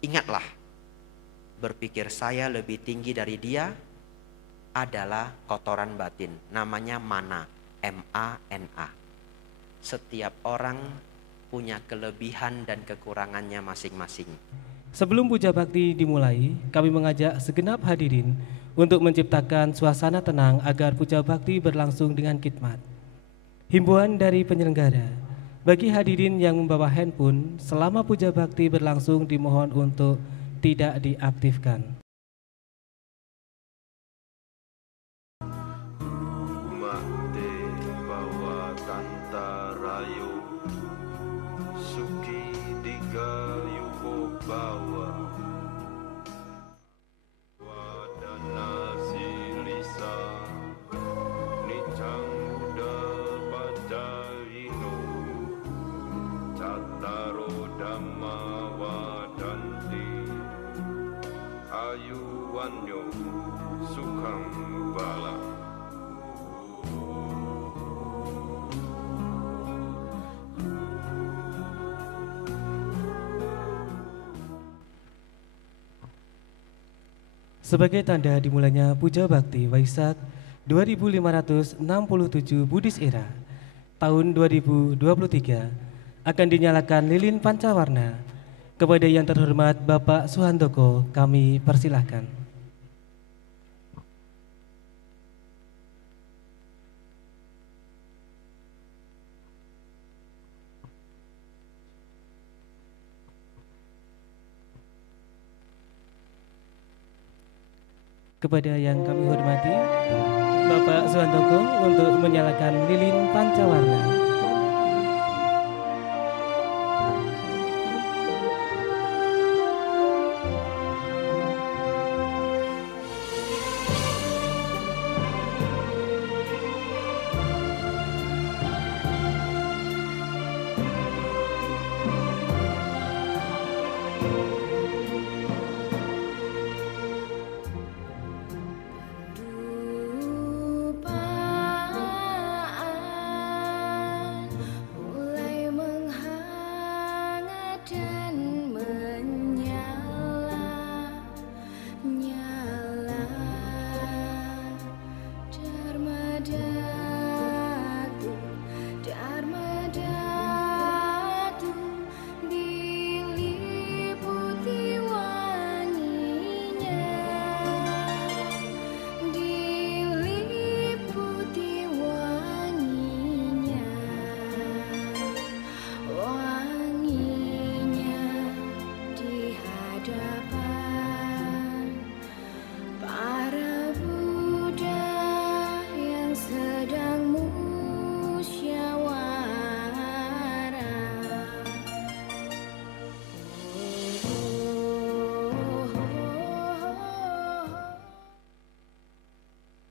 Ingatlah, berpikir saya lebih tinggi dari dia adalah kotoran batin. Namanya mana, M-A-N-A. Setiap orang punya kelebihan dan kekurangannya masing-masing. Sebelum puja bakti dimulai, kami mengajak segenap hadirin untuk menciptakan suasana tenang agar puja bakti berlangsung dengan khidmat. Himbauan dari penyelenggara, bagi hadirin yang membawa handphone, selama puja bakti berlangsung dimohon untuk tidak diaktifkan. Mate bawa tanta rayo, suki digayu bawa, wadana silisa, nicang muda bacaino, cataro dhamma wadanti, ayu wanyo sukham bala. Sebagai tanda dimulainya puja bakti Waisak 2567 Buddhis Era tahun 2023 akan dinyalakan lilin pancawarna. Kepada yang terhormat Bapak Suhandoko kami persilahkan. Kepada yang kami hormati Bapak Suhandoko untuk menyalakan lilin pancawarna.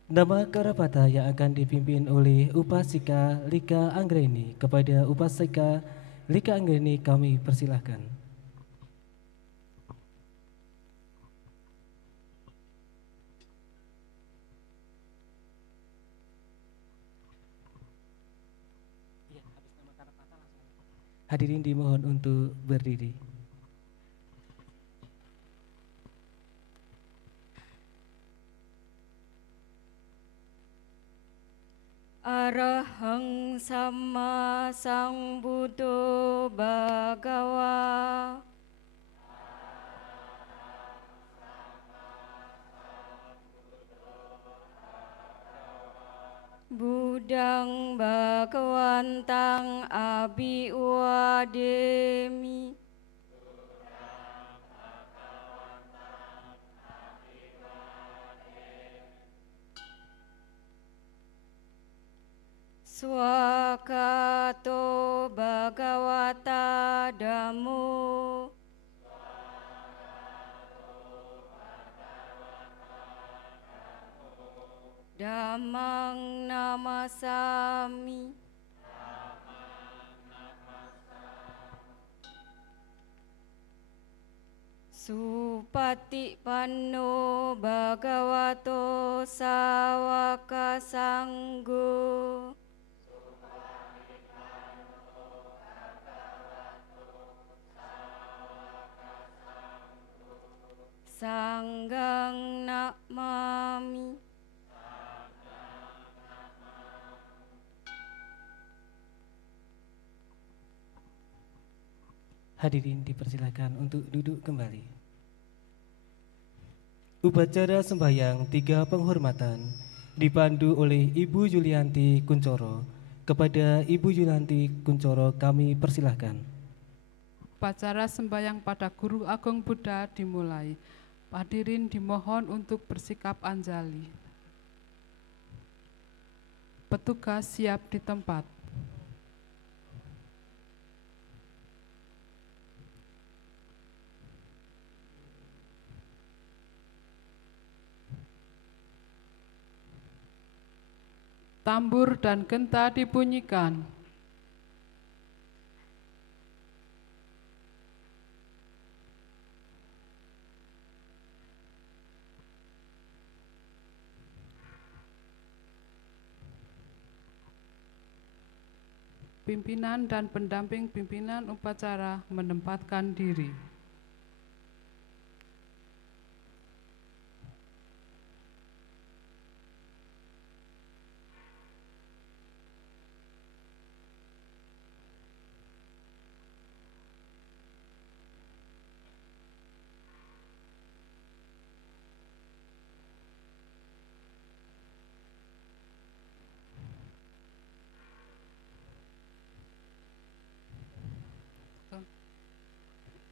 Nama Karapata yang akan dipimpin oleh Upasika Lika Anggreni. Kepada Upasika Lika Anggreni kami persilahkan. Hadirin dimohon untuk berdiri. Arahang Sama Sambuddho Bhagawa. Budang Bhagawantang Abhiwademi. Swakato Bhagawata Dhammo. Dhammang namasami. Supatipanno Bhagavato Sawaka Sanggo. Hadirin dipersilakan untuk duduk kembali. Upacara sembahyang 3 penghormatan dipandu oleh Ibu Julianti Kuncoro. Kepada Ibu Julianti Kuncoro kami persilahkan. Upacara sembahyang pada Guru Agung Buddha dimulai. Hadirin dimohon untuk bersikap anjali. Petugas siap di tempat. Tambur dan genta dibunyikan. Pimpinan dan pendamping pimpinan upacara menempatkan diri.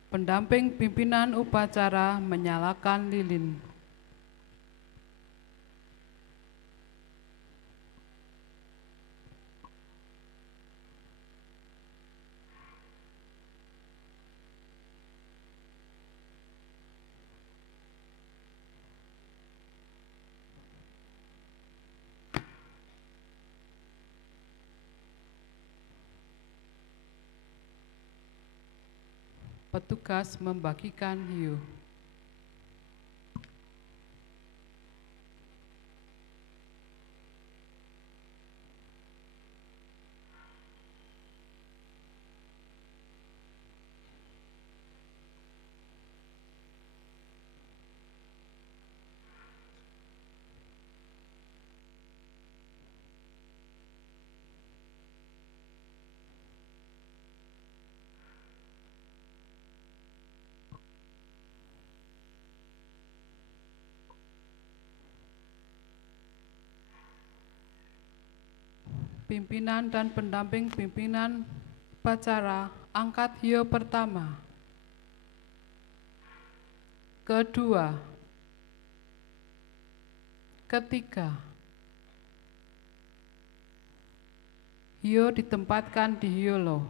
Pendamping pimpinan upacara menyalakan lilin. Petugas membagikan hiu. Pimpinan dan pendamping pimpinan upacara angkat hiu pertama, kedua, ketiga. Hiu ditempatkan di hiolo.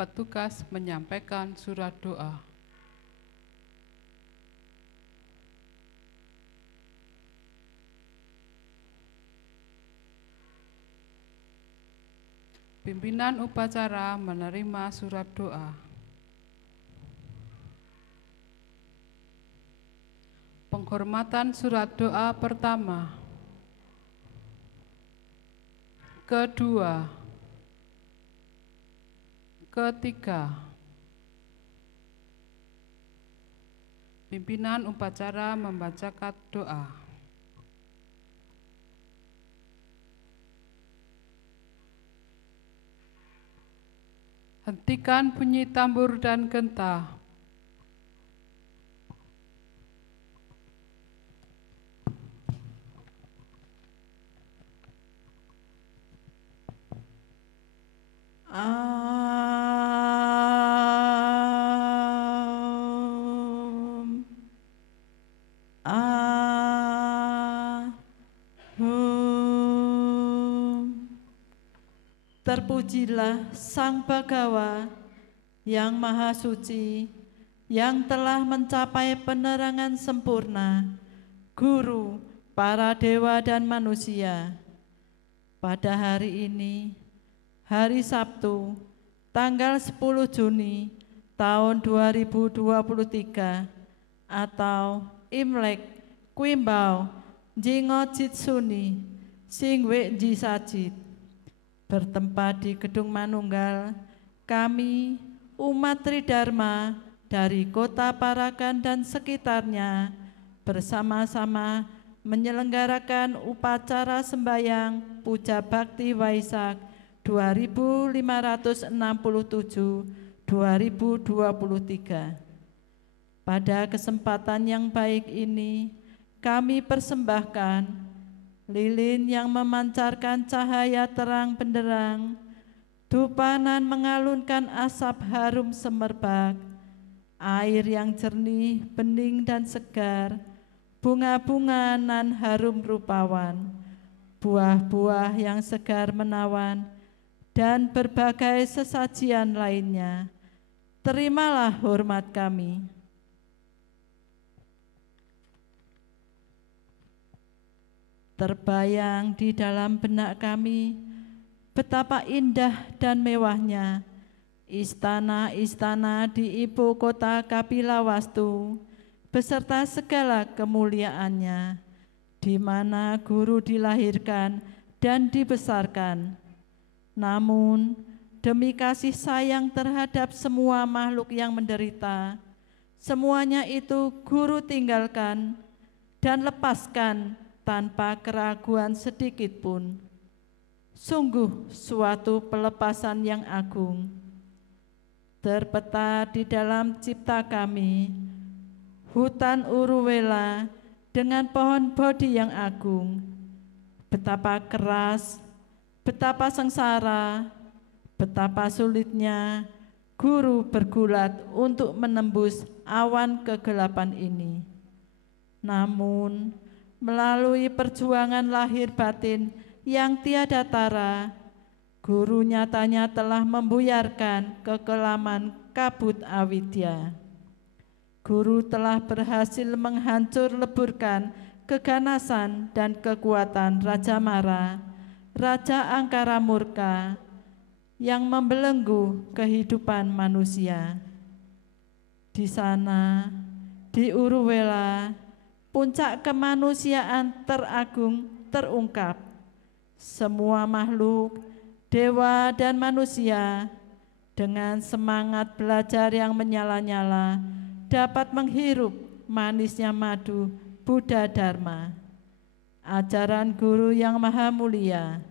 Petugas menyampaikan surat doa. Pimpinan upacara menerima surat doa. Penghormatan surat doa pertama, kedua, ketiga. Pimpinan upacara membacakan doa. Hentikan bunyi tambur dan genta. Terpujilah Sang Bagawa yang Maha Suci, yang telah mencapai penerangan sempurna, Guru para dewa dan manusia. Pada hari ini, hari Sabtu, tanggal 10 Juni tahun 2023 atau Imlek Kwimbau Jingo Jitsuni Singwe Jisajit, bertempat di Gedung Manunggal, kami umat Tridharma dari Kota Parakan dan sekitarnya bersama-sama menyelenggarakan upacara sembahyang Puja Bakti Waisak 2567-2023. Pada kesempatan yang baik ini, kami persembahkan lilin yang memancarkan cahaya terang benderang, dupanan mengalunkan asap harum semerbak, air yang jernih, bening dan segar, bunga-bunga nan harum rupawan, buah-buah yang segar menawan, dan berbagai sesajian lainnya. Terimalah hormat kami. Terbayang di dalam benak kami betapa indah dan mewahnya istana-istana di ibu kota Kapilawastu beserta segala kemuliaannya, di mana guru dilahirkan dan dibesarkan. Namun demi kasih sayang terhadap semua makhluk yang menderita, semuanya itu guru tinggalkan dan lepaskan tanpa keraguan sedikit pun. Sungguh suatu pelepasan yang agung. Terpeta di dalam cipta kami, hutan Uruwela dengan pohon bodhi yang agung. Betapa keras, betapa sengsara, betapa sulitnya guru bergulat untuk menembus awan kegelapan ini. Namun, melalui perjuangan lahir batin yang tiada tara, guru nyatanya telah membuyarkan kekelaman kabut awidya. Guru telah berhasil menghancur leburkan keganasan dan kekuatan Raja Mara, Raja Angkara Murka, yang membelenggu kehidupan manusia. Di sana, di Uruwela, puncak kemanusiaan teragung terungkap. Semua makhluk, dewa dan manusia, dengan semangat belajar yang menyala-nyala, dapat menghirup manisnya madu Buddha Dharma. Ajaran guru yang maha mulia,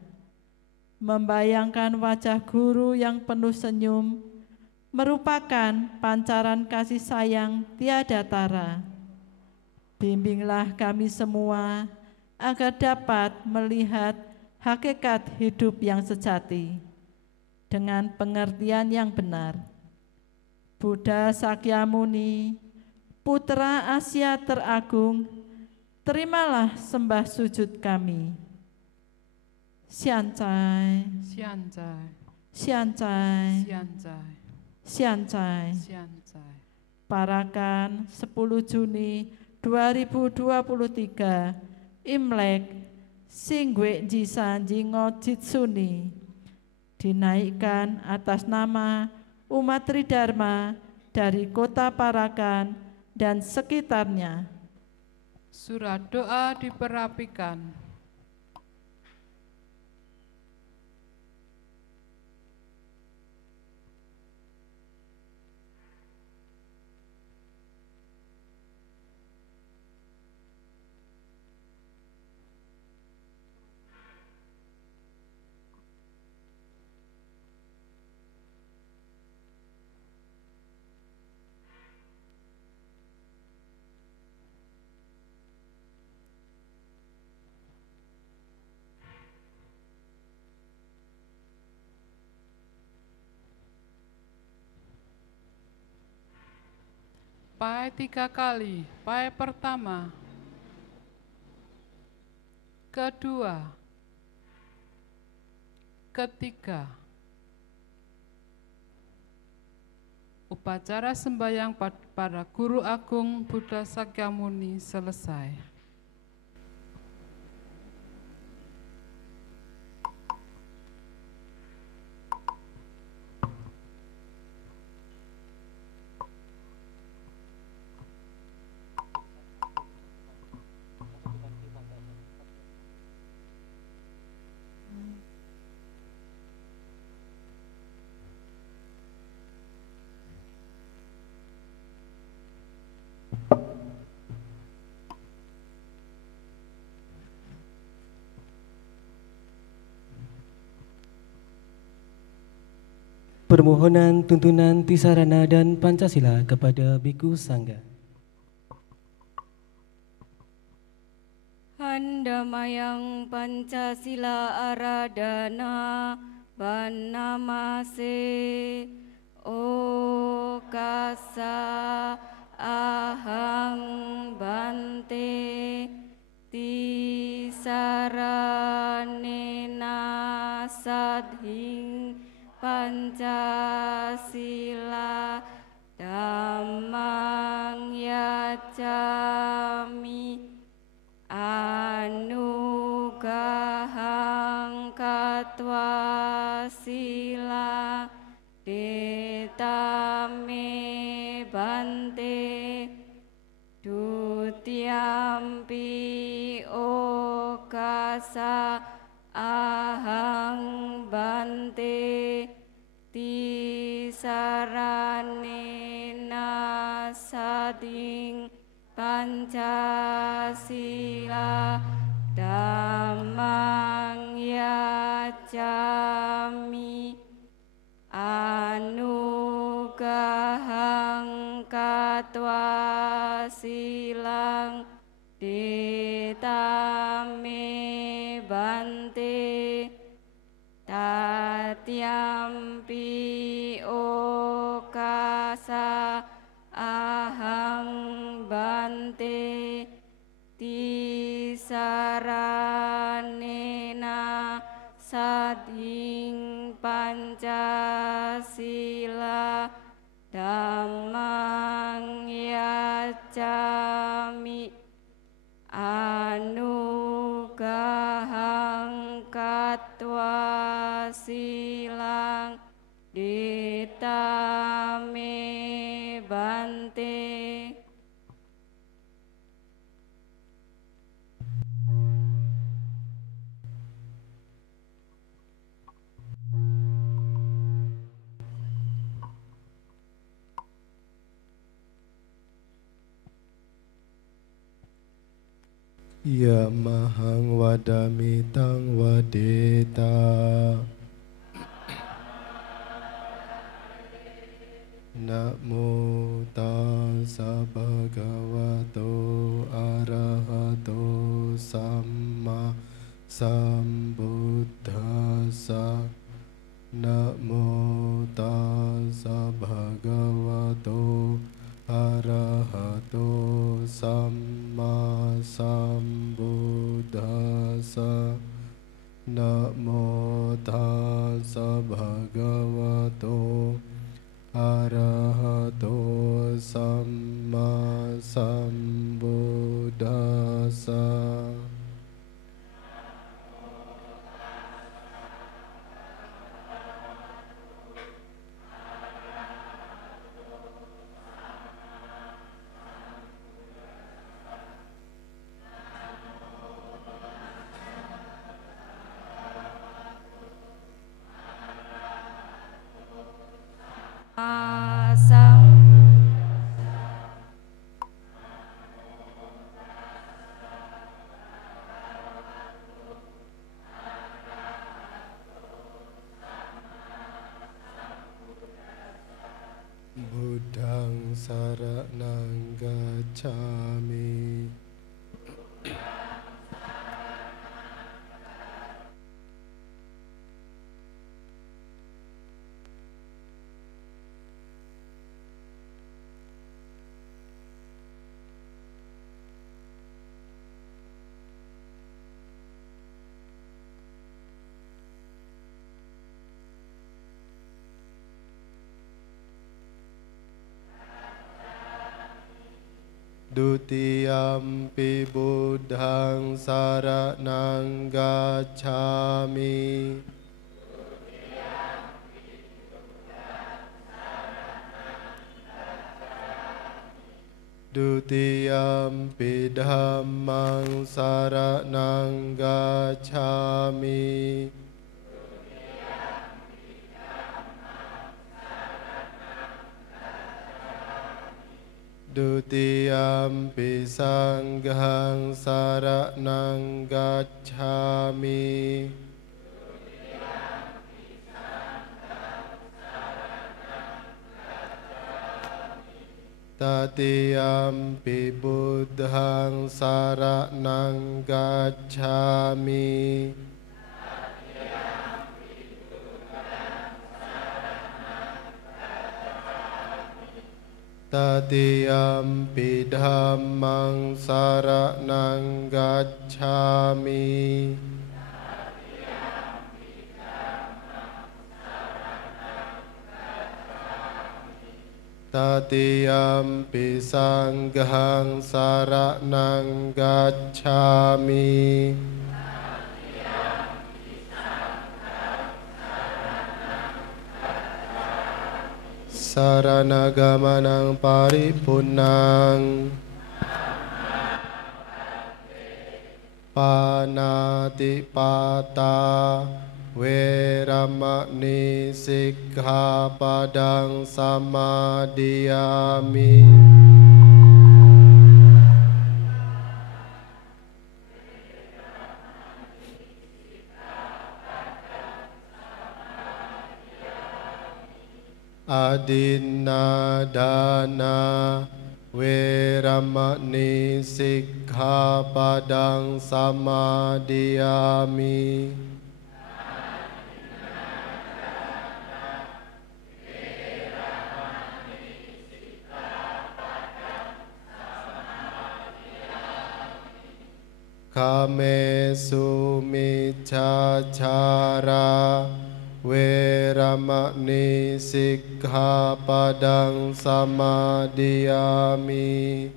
membayangkan wajah guru yang penuh senyum, merupakan pancaran kasih sayang tiada tara. Bimbinglah kami semua agar dapat melihat hakikat hidup yang sejati dengan pengertian yang benar. Buddha Sakyamuni, putra Asia teragung, terimalah sembah sujud kami. Xiancai, Xiancai, Xiancai, Xiancai, Xiancai. Xiancai. Parakan 10 Juni 2023, Imlek Singwe Jisan Jingo Jitsuni, dinaikkan atas nama umat Tridharma dari Kota Parakan dan sekitarnya. Surat doa diperapikan. Pai 3 kali, pai pertama, kedua, ketiga. Upacara sembahyang pada Guru Agung Buddha Sakyamuni selesai. Permohonan tuntunan Tisarana dan Pancasila kepada Biku Sangga. Handamayang Pancasila Aradana Banamase O Kasa Ahang Bante Tisaranena Sadhing Pancasila Dhammang Yacami Anugahang Katwa Sila Detame Bante Dutiampi Okasa Ahang Bante Tisaranena Sading Pancasila Dhammang Yacami Anugahang Katwa Silang Detame Bante Tatyampi Okasa Ahang Bante Tisaranena Sadhing Pancasila Dhammang Yacami Anugahang Katwa Silang Detame Bante. Ya mahang wadamitang wadeta Namo tassa bhagavato arahato samma sambuddhassa Namo tassa bhagavato arahato samma sambuddhassa Namo tassa bhagavato arahato samma sambuddhassa Buddhang saranang gacchami Dutiyampi buddhang saranang gacchami. Dutiyampi dhammang saranang gacchami. Dutiyampi sanghang saranang gacchami. Tatiyampi buddhang saranang gacchami. Tatiyampi dhammang saranang gacchami. Tatiyampi sanghang saranang gacchami. Saranagamanang paripunnang. Panatipata Weramani sikkhapadang samadhiyami. Adinadana Weramani sikkhapadang samadhiyami. Kamesu miccacara Weramani sikkhapadang samadhiyami.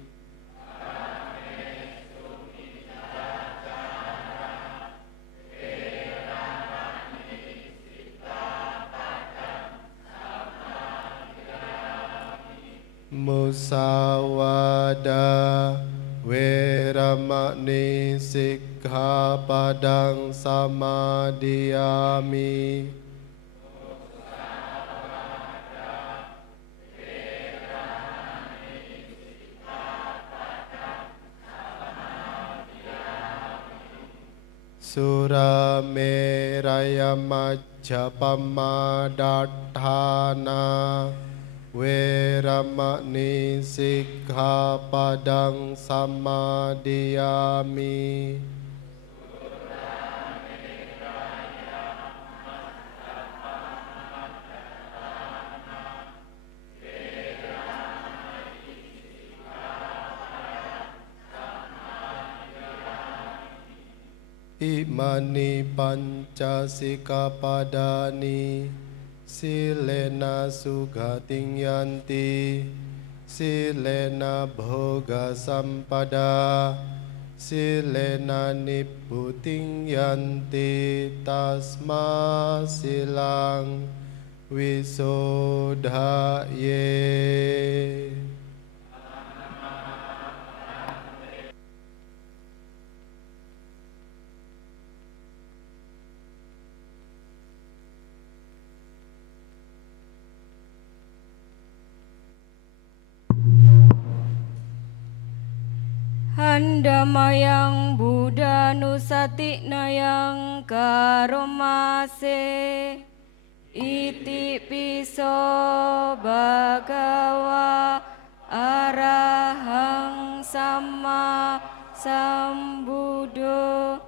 Musawada Weramani sikkhapadang samadhiyami. Surameraya majjapamadaṭṭhana Weramani sikkhapadang samadhiyami. Imani pancasikapadani silena sugating yanti silena bhoga sampada silena nibbuting yanti tasma silang wisodhaye. Handamayang Buddha nusatiknayang karomase iti piso bhagawa arahang sama sambuddho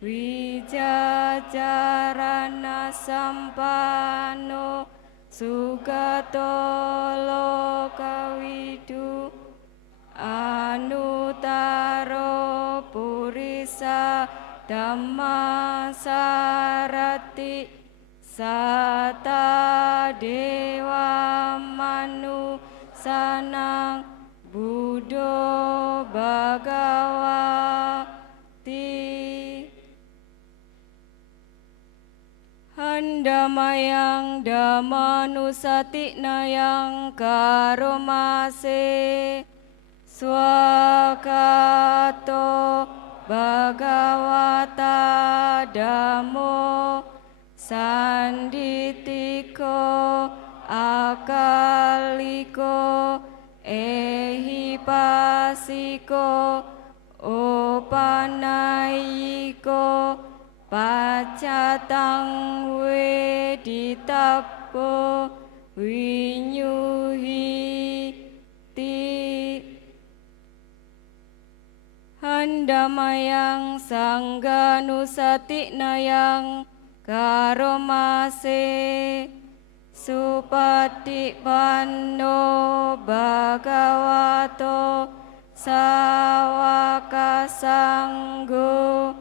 wijajarana sampano sugato lokawidu anutaro purisa dhamma sarati sata dewa manu sanang buddho Handamayang damanusatiknayang karomase swakato bhagavata dhammo sanditiko akaliko ehipasiko opanayiko pacatang weditapo winyuhiti handamayang sangganusatiknayang karomase supatipanno bhagavato sawaka sanggo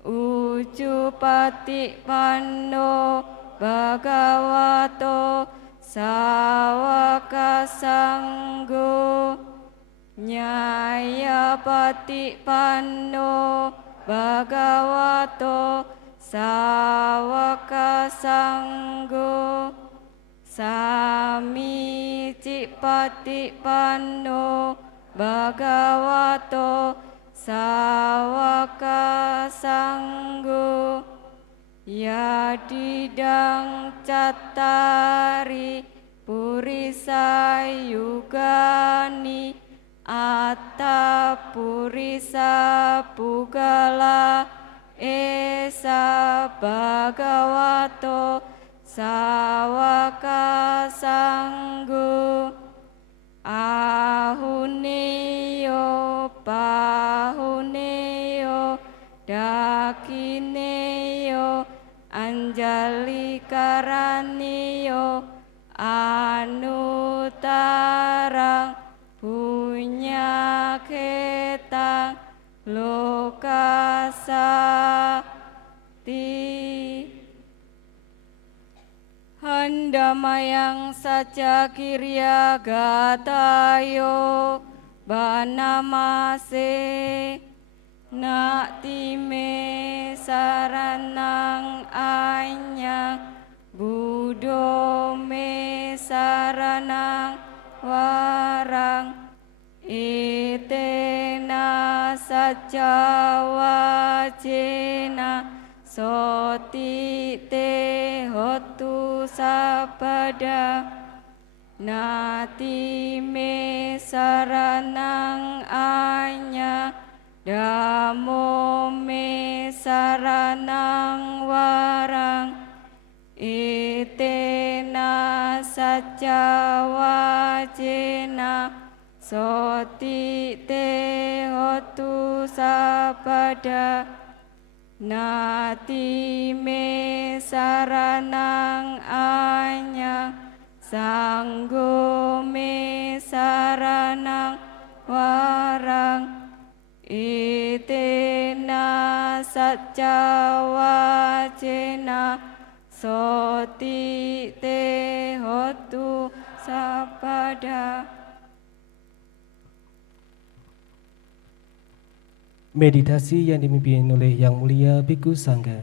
Ujupatipanno bhagavato sawaka sanggo Nyayapatipanno bhagavato sawaka sanggo Samicipatipanno bhagavato sawaka sanggo yadidang cattari purisa yugani atta purisa pugala esa bhagavato sawaka sanggo ahuneyo pahuneyo dakineyo anjali karaneyo anutarang punyaketang lokasati handamayang sajakirya gatayo banamase naktime saranang anyang budome saranang warang itena sajawajena soti te hotu sabada nati me saranang anya damo me saranang warang itena sajawajena soti te hotu sabada nati me saranang anya sanggo me saranang warang itena sajawajena soti te hotu sabada. Meditasi yang dipimpin oleh Yang Mulia Bhikkhu Sangga.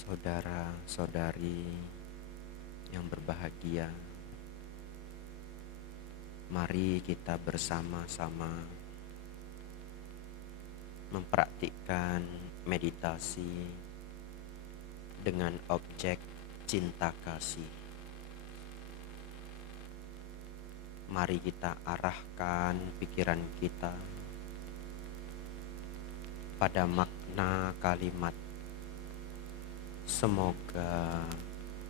Saudara-saudari yang berbahagia, mari kita bersama-sama mempraktikkan meditasi dengan objek cinta kasih. Mari kita arahkan pikiran kita pada makna kalimat semoga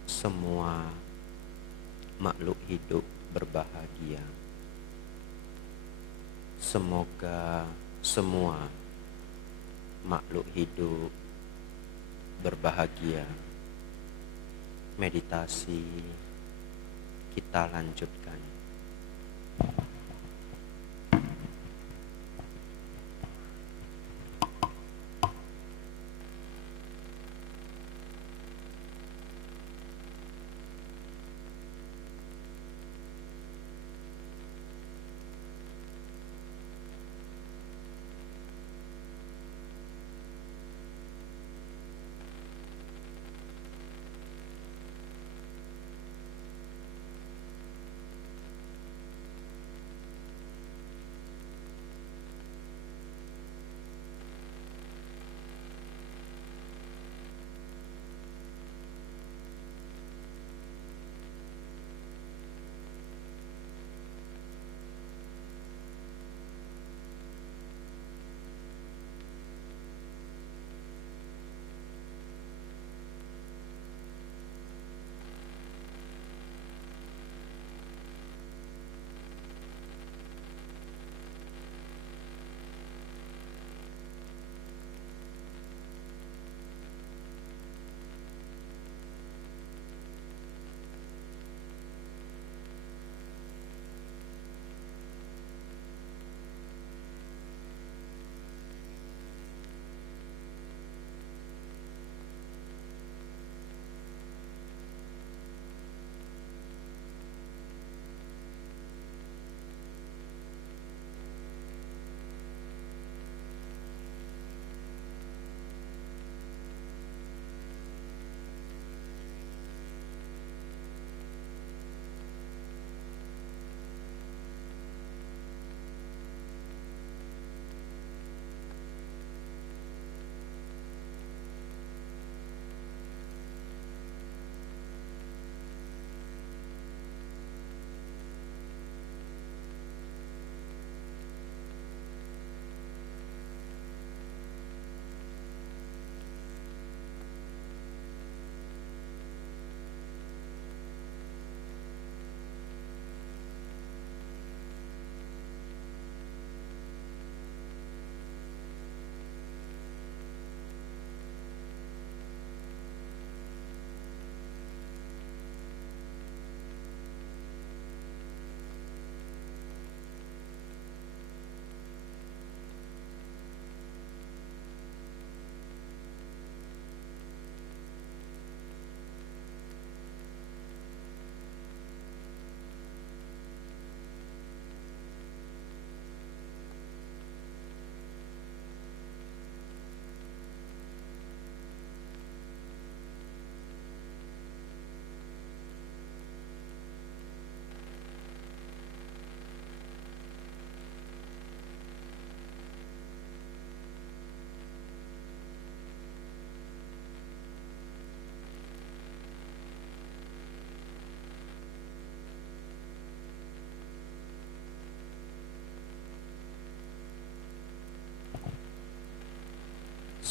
semua makhluk hidup berbahagia. Semoga semua makhluk hidup berbahagia. Meditasi kita lanjutkan.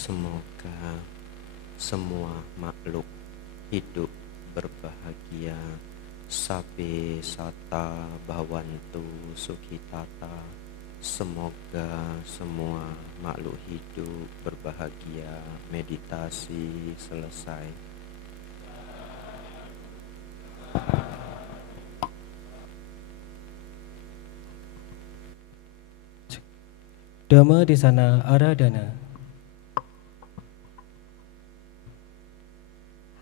Semoga semua makhluk hidup berbahagia. Sabe sata bhavantu sukhitata. Semoga semua makhluk hidup berbahagia. Meditasi selesai. Dhamma Desana Aradhana.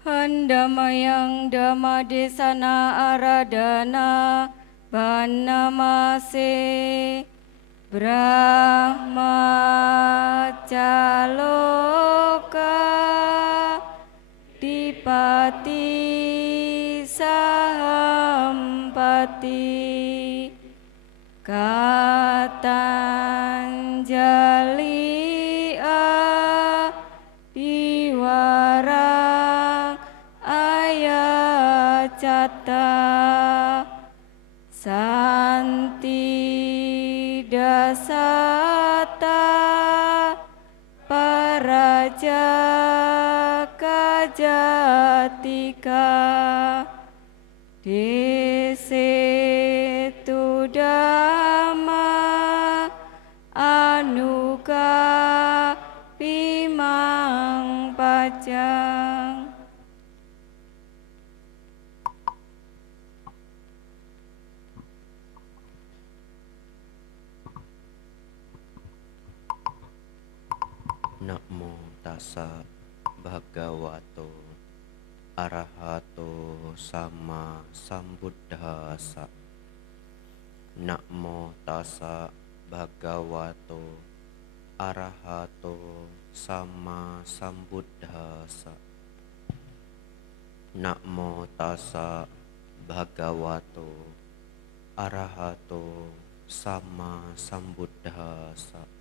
Handamayang Dhamma Desana Aradhana Banamase Brahma Caloka Dipati Sahampati Katanjali Diwarang Ayacata Santi Dasata Paraja Kajatika Desetu Dhamma Anuga Pimang Pajang. Namo tassa bhagavato arahato sama sambuddhassa. Namo tassa bhagavato arahato sama sambuddhassa. Namo tassa bhagavato arahato sama sambuddhassa.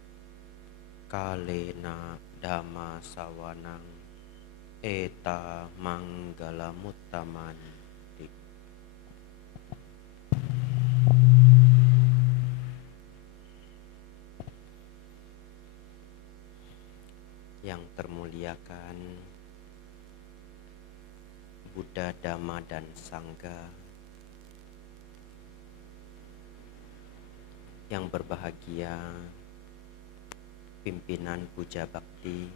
Kalena dhamma sawanang eta manggala muttamanti. Yang termuliakan Buddha, Dhamma, dan Sangha, yang berbahagia pimpinan Puja Bakti,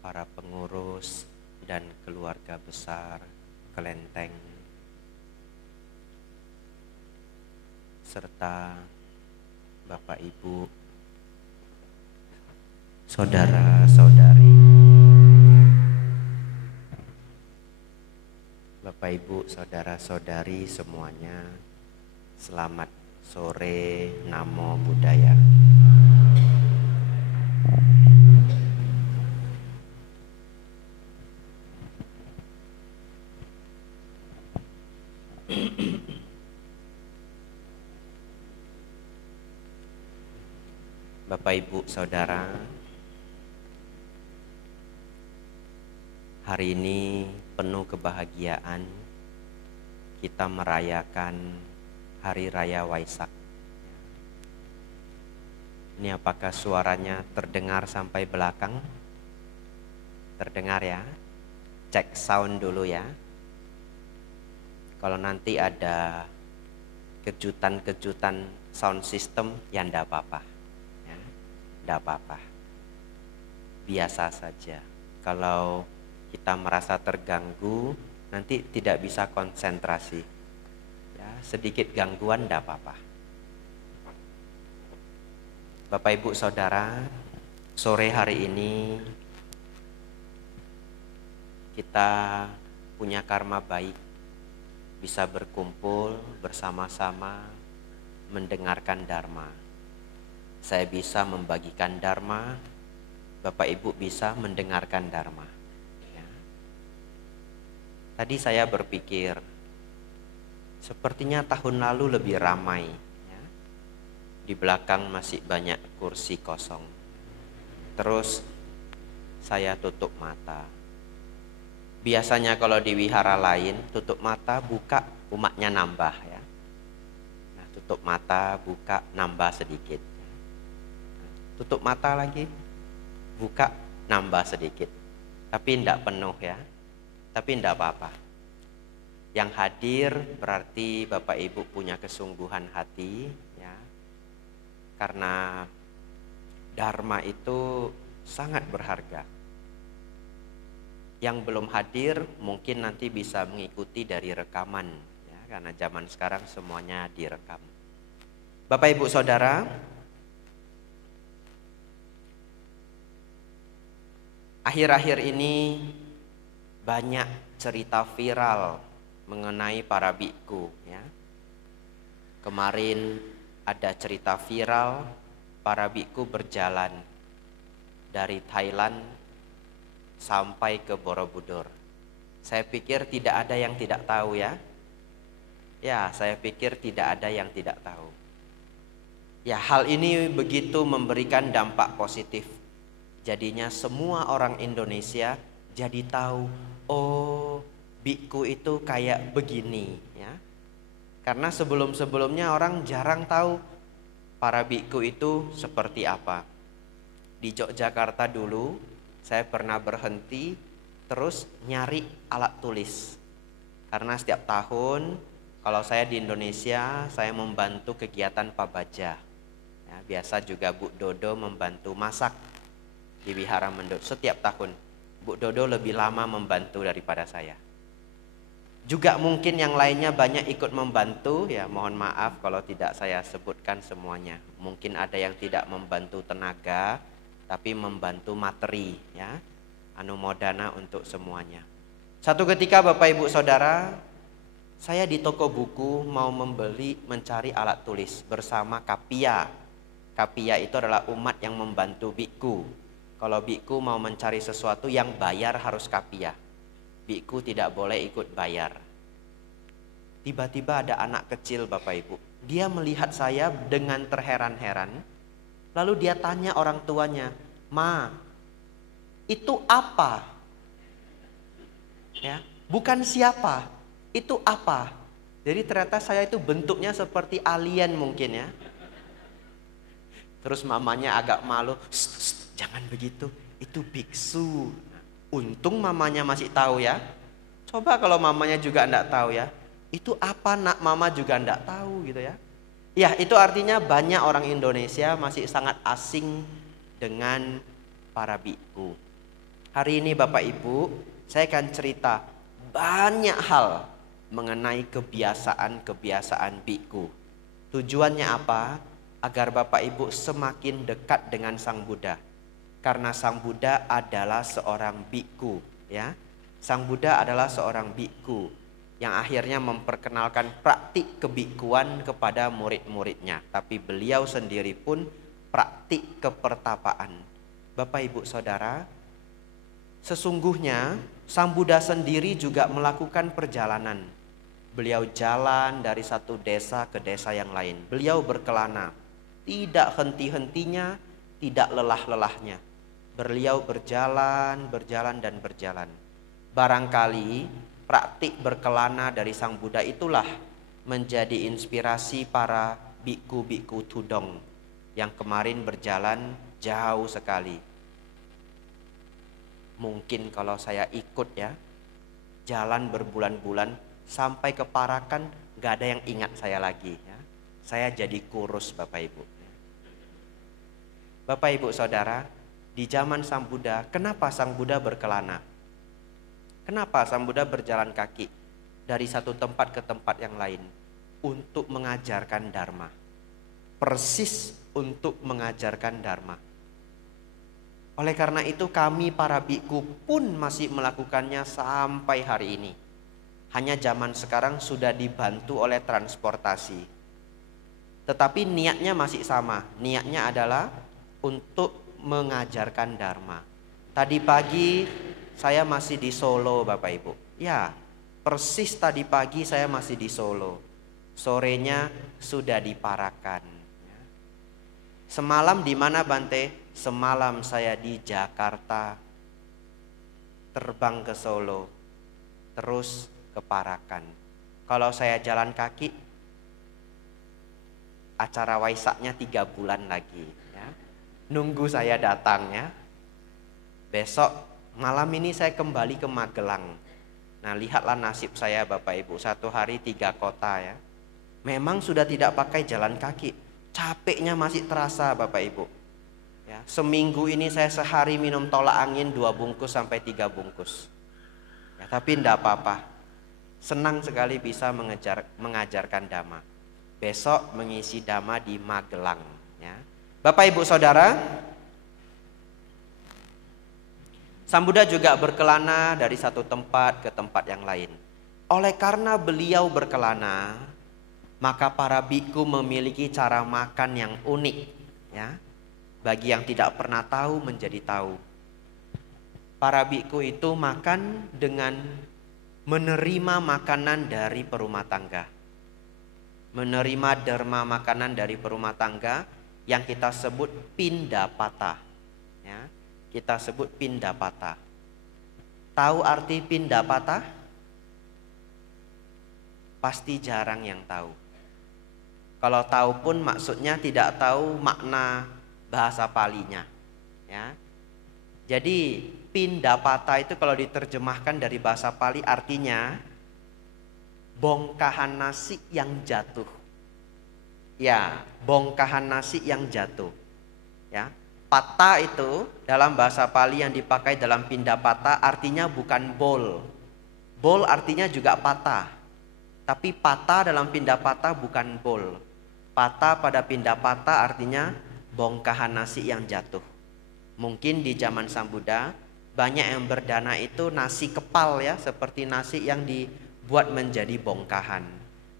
para pengurus dan keluarga besar Kelenteng, serta Bapak Ibu, saudara-saudari, Bapak Ibu, saudara-saudari semuanya, selamat sore, Namo Buddhaya. Bapak Ibu Saudara, hari ini penuh kebahagiaan kita merayakan Hari Raya Waisak. Ini apakah suaranya terdengar sampai belakang? Terdengar ya? Cek sound dulu ya. Kalau nanti ada kejutan-kejutan sound system, ya enggak apa-apa. Ya, enggak apa-apa. Biasa saja. Kalau kita merasa terganggu, nanti tidak bisa konsentrasi. Ya, sedikit gangguan enggak apa-apa. Bapak Ibu Saudara, sore hari ini kita punya karma baik, bisa berkumpul bersama-sama mendengarkan Dharma. Saya bisa membagikan Dharma, Bapak Ibu bisa mendengarkan Dharma. Ya. Tadi saya berpikir, sepertinya tahun lalu lebih ramai. Ya. Di belakang masih banyak kursi kosong. Terus saya tutup mata. Biasanya kalau di wihara lain tutup mata, buka, umatnya nambah ya. Nah, tutup mata, buka, nambah sedikit. Tutup mata lagi, buka nambah sedikit. Tapi tidak penuh ya. Tapi tidak apa-apa. Yang hadir berarti Bapak Ibu punya kesungguhan hati ya. Karena Dharma itu sangat berharga. Yang belum hadir mungkin nanti bisa mengikuti dari rekaman ya, karena zaman sekarang semuanya direkam. Bapak Ibu Saudara, akhir-akhir ini banyak cerita viral mengenai para biku ya. Kemarin ada cerita viral para biku berjalan dari Thailand sampai ke Borobudur. Saya pikir tidak ada yang tidak tahu ya. Ya, saya pikir tidak ada yang tidak tahu. Ya, hal ini begitu memberikan dampak positif. Jadinya semua orang Indonesia jadi tahu, oh, biku itu kayak begini ya. Karena sebelum-sebelumnya orang jarang tahu para biku itu seperti apa. Di Yogyakarta dulu saya pernah berhenti terus nyari alat tulis. Karena setiap tahun kalau saya di Indonesia saya membantu kegiatan Pabaja. Ya, biasa juga Bu Dodo membantu masak di Wihara Mendut setiap tahun. Bu Dodo lebih lama membantu daripada saya. Juga mungkin yang lainnya banyak ikut membantu ya, mohon maaf kalau tidak saya sebutkan semuanya. Mungkin ada yang tidak membantu tenaga tapi membantu materi ya. Anumodana untuk semuanya. Satu ketika Bapak Ibu Saudara, saya di toko buku mau mencari alat tulis bersama Kapia. Kapia itu adalah umat yang membantu biku. Kalau biku mau mencari sesuatu yang bayar harus Kapia. Biku tidak boleh ikut bayar. Tiba-tiba ada anak kecil Bapak Ibu. Dia melihat saya dengan terheran-heran. Lalu dia tanya orang tuanya, "Ma, itu apa?" Ya, bukan siapa, itu apa? Jadi ternyata saya itu bentuknya seperti alien mungkin ya. Terus mamanya agak malu, "Jangan begitu, itu biksu." Untung mamanya masih tahu ya. Coba kalau mamanya juga enggak tahu ya. Itu apa nak, mama juga enggak tahu gitu ya. Ya, itu artinya banyak orang Indonesia masih sangat asing dengan para biku. Hari ini Bapak Ibu, saya akan cerita banyak hal mengenai kebiasaan-kebiasaan biku. Tujuannya apa? Agar Bapak Ibu semakin dekat dengan Sang Buddha. Karena Sang Buddha adalah seorang biku, ya. Sang Buddha adalah seorang biku yang akhirnya memperkenalkan praktik kebikuan kepada murid-muridnya. Tapi beliau sendiri pun praktik kepertapaan. Bapak Ibu Saudara, sesungguhnya Sang Buddha sendiri juga melakukan perjalanan. Beliau jalan dari satu desa ke desa yang lain. Beliau berkelana, tidak henti-hentinya, tidak lelah-lelahnya. Beliau berjalan, berjalan dan berjalan. Barangkali praktik berkelana dari Sang Buddha itulah menjadi inspirasi para biku-biku Tudong yang kemarin berjalan jauh sekali. Mungkin kalau saya ikut ya, jalan berbulan-bulan sampai ke Parakan, gak ada yang ingat saya lagi ya. Saya jadi kurus Bapak Ibu. Bapak Ibu Saudara, di zaman Sang Buddha, kenapa Sang Buddha berkelana? Kenapa Sang Buddha berjalan kaki dari satu tempat ke tempat yang lain? Untuk mengajarkan Dharma. Persis untuk mengajarkan Dharma. Oleh karena itu kami para biku pun masih melakukannya sampai hari ini. Hanya zaman sekarang sudah dibantu oleh transportasi. Tetapi niatnya masih sama. Niatnya adalah untuk mengajarkan Dharma. Tadi pagi saya masih di Solo Bapak Ibu. Ya, persis tadi pagi saya masih di Solo. Sorenya sudah di Parakan. Semalam di mana Bante? Semalam saya di Jakarta. Terbang ke Solo. Terus ke Parakan. Kalau saya jalan kaki, acara Waisaknya 3 bulan lagi ya. Nunggu saya datang ya. besok malam ini saya kembali ke Magelang. Nah, lihatlah nasib saya Bapak Ibu, 1 hari 3 kota ya. Memang sudah tidak pakai jalan kaki, capeknya masih terasa Bapak Ibu. Ya, seminggu ini saya sehari minum tolak angin 2 bungkus sampai 3 bungkus. Ya, tapi enggak apa-apa. Senang sekali bisa mengajarkan Dhamma. Besok mengisi Dhamma di Magelang ya. Bapak Ibu Saudara, Sang Buddha juga berkelana dari satu tempat ke tempat yang lain. Oleh karena beliau berkelana, maka para biku memiliki cara makan yang unik ya. Bagi yang tidak pernah tahu menjadi tahu. Para biku itu makan dengan menerima makanan dari perumah tangga. Menerima derma makanan dari perumah tangga yang kita sebut pindapata ya. Kita sebut pindapata. Tahu arti pindapata? Pasti jarang yang tahu. Kalau tahu pun maksudnya tidak tahu makna bahasa Palinya ya. Jadi pindapata itu kalau diterjemahkan dari bahasa Pali artinya bongkahan nasi yang jatuh. Ya, bongkahan nasi yang jatuh. Ya. Pata itu dalam bahasa Pali yang dipakai dalam pindapata artinya bukan bowl. Bowl artinya juga patah. Tapi patah dalam pindapata bukan bowl. Patah pada pindapata artinya bongkahan nasi yang jatuh. Mungkin di zaman Sang Buddha banyak yang berdana itu nasi kepal ya, seperti nasi yang dibuat menjadi bongkahan.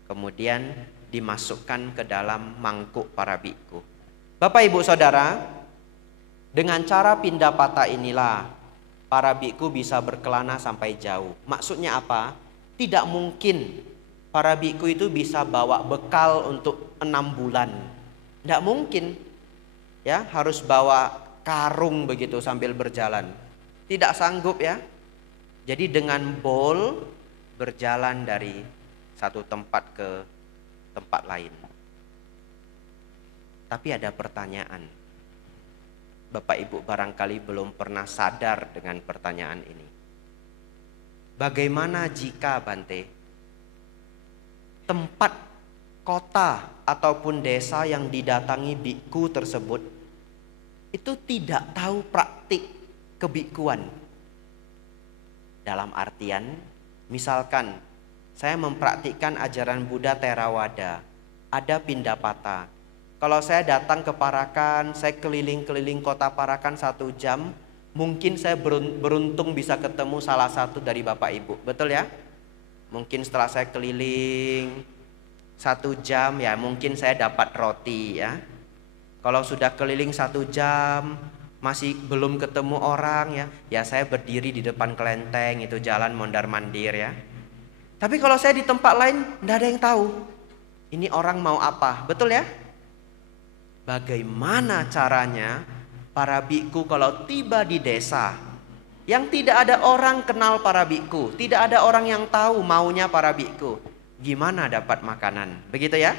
Kemudian dimasukkan ke dalam mangkuk para biku. Bapak Ibu Saudara, dengan cara pindapata inilah para biku bisa berkelana sampai jauh. Maksudnya apa? Tidak mungkin para biku itu bisa bawa bekal untuk 6 bulan. Tidak mungkin. Ya, harus bawa karung begitu sambil berjalan. Tidak sanggup ya. Jadi dengan bowl berjalan dari satu tempat ke tempat lain. Tapi ada pertanyaan. Bapak Ibu barangkali belum pernah sadar dengan pertanyaan ini. Bagaimana jika Bante tempat kota ataupun desa yang didatangi biku tersebut itu tidak tahu praktik kebikuan? Dalam artian, misalkan saya mempraktikkan ajaran Buddha Theravada, ada pindapata. Kalau saya datang ke Parakan, saya keliling-keliling kota Parakan 1 jam, mungkin saya beruntung bisa ketemu salah satu dari Bapak Ibu, betul ya? Mungkin setelah saya keliling 1 jam ya mungkin saya dapat roti ya. Kalau sudah keliling 1 jam masih belum ketemu orang ya saya berdiri di depan kelenteng itu jalan mondar-mandir ya. Tapi kalau saya di tempat lain tidak ada yang tahu ini orang mau apa, betul ya? Bagaimana caranya para biku kalau tiba di desa yang tidak ada orang kenal para biku, tidak ada orang yang tahu maunya para biku, gimana dapat makanan, begitu ya?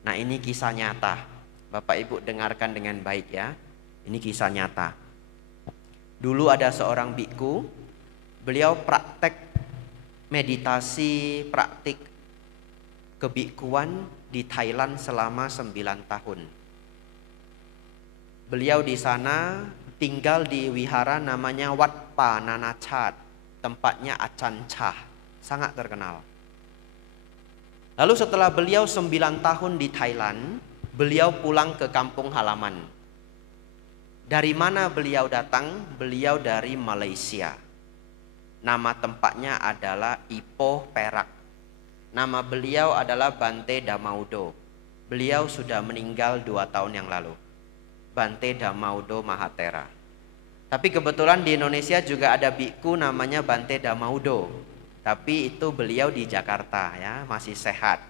Nah, ini kisah nyata. Bapak Ibu dengarkan dengan baik ya. Ini kisah nyata. Dulu ada seorang biku, beliau praktek meditasi, praktik kebikuan di Thailand selama 9 tahun. Beliau di sana tinggal di wihara namanya Wat Pa Nanachat, tempatnya Achan Chah, sangat terkenal. Lalu setelah beliau 9 tahun di Thailand, beliau pulang ke kampung halaman. Dari mana beliau datang? Beliau dari Malaysia. Nama tempatnya adalah Ipoh, Perak. Nama beliau adalah Bante Dhamaudo. Beliau sudah meninggal 2 tahun yang lalu. Bante Dhamaudo Mahathera. Tapi kebetulan di Indonesia juga ada biku namanya Bante Dhamaudo. Tapi itu beliau di Jakarta ya, masih sehat.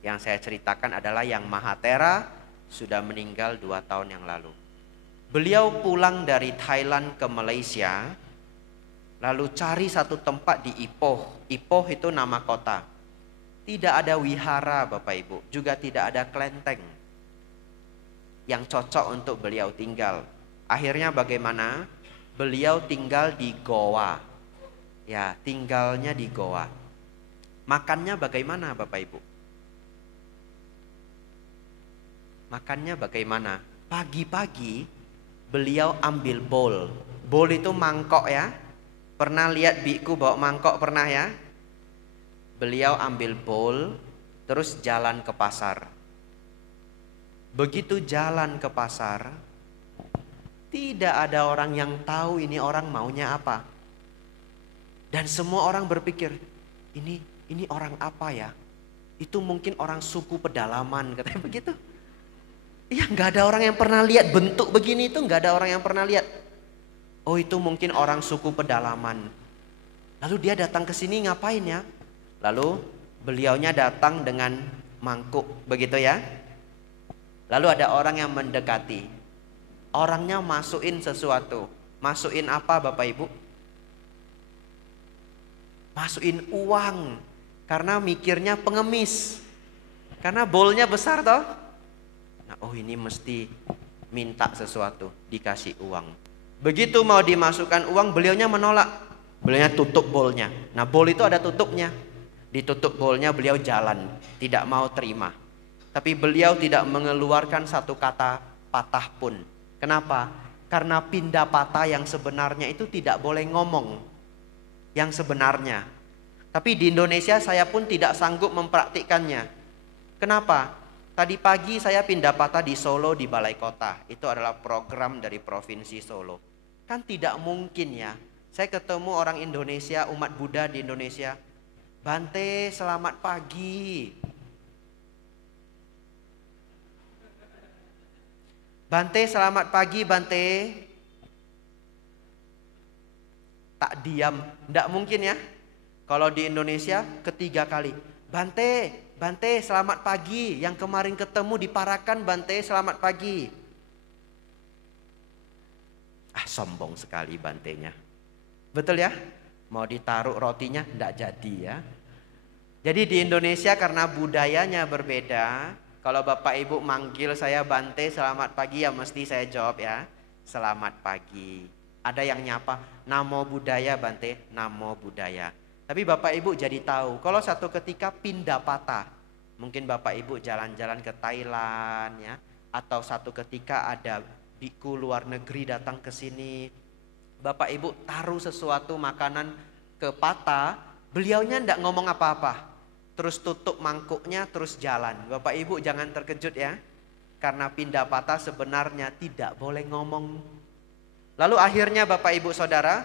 Yang saya ceritakan adalah yang Mahathera sudah meninggal 2 tahun yang lalu. Beliau pulang dari Thailand ke Malaysia, lalu cari satu tempat di Ipoh. Ipoh itu nama kota. Tidak ada wihara Bapak Ibu, juga tidak ada kelenteng yang cocok untuk beliau tinggal. Akhirnya bagaimana? beliau tinggal di goa. Ya, tinggalnya di goa. Makannya bagaimana Bapak Ibu? Makannya bagaimana? Pagi-pagi beliau ambil bowl. Bowl itu mangkok ya. Pernah lihat biku bawa mangkok, pernah ya? Beliau ambil bowl, terus jalan ke pasar. Begitu jalan ke pasar, tidak ada orang yang tahu ini orang maunya apa. Dan semua orang berpikir, ini orang apa ya? Itu mungkin orang suku pedalaman, katanya begitu. Iya, nggak ada orang yang pernah lihat bentuk begini itu, nggak ada orang yang pernah lihat. Oh, itu mungkin orang suku pedalaman. Lalu dia datang ke sini ngapain ya? Lalu beliaunya datang dengan mangkuk, begitu ya. Lalu ada orang yang mendekati. Orangnya masukin sesuatu. Masukin apa Bapak Ibu? Masukin uang. Karena mikirnya pengemis. Karena bowlnya besar toh. Nah, oh ini mesti minta sesuatu, dikasih uang. Begitu mau dimasukkan uang, beliaunya menolak. Beliaunya tutup bowlnya. Nah, bowl itu ada tutupnya. Ditutup bowlnya, beliau jalan, tidak mau terima. Tapi beliau tidak mengeluarkan satu kata patah pun. Kenapa? Karena pindah patah yang sebenarnya itu tidak boleh ngomong yang sebenarnya. Tapi di Indonesia saya pun tidak sanggup mempraktikkannya. Kenapa? Tadi pagi saya pindah patah di Solo, di Balai Kota. Itu adalah program dari Provinsi Solo. Kan tidak mungkin ya. Saya ketemu orang Indonesia, umat Buddha di Indonesia. Bante, selamat pagi. Bante, selamat pagi Bante. Tak diam, tidak mungkin ya. Kalau di Indonesia ketiga kali. Bante, selamat pagi. Yang kemarin ketemu di Parakan, Bante, selamat pagi. Sombong sekali Bantenya. Betul ya? Mau ditaruh rotinya, enggak jadi ya. Jadi di Indonesia karena budayanya berbeda. Kalau Bapak Ibu manggil saya Bante, selamat pagi, ya mesti saya jawab ya. Selamat pagi. Ada yang nyapa, namo budaya Bante, namo budaya. Tapi Bapak Ibu jadi tahu, kalau satu ketika pindah patah, mungkin Bapak Ibu jalan-jalan ke Thailand ya, atau satu ketika ada biku luar negeri datang ke sini, Bapak Ibu taruh sesuatu makanan ke patah, beliaunya enggak ngomong apa-apa, terus tutup mangkuknya terus jalan. Bapak Ibu jangan terkejut ya, karena pindah patah sebenarnya tidak boleh ngomong. Lalu akhirnya Bapak Ibu Saudara,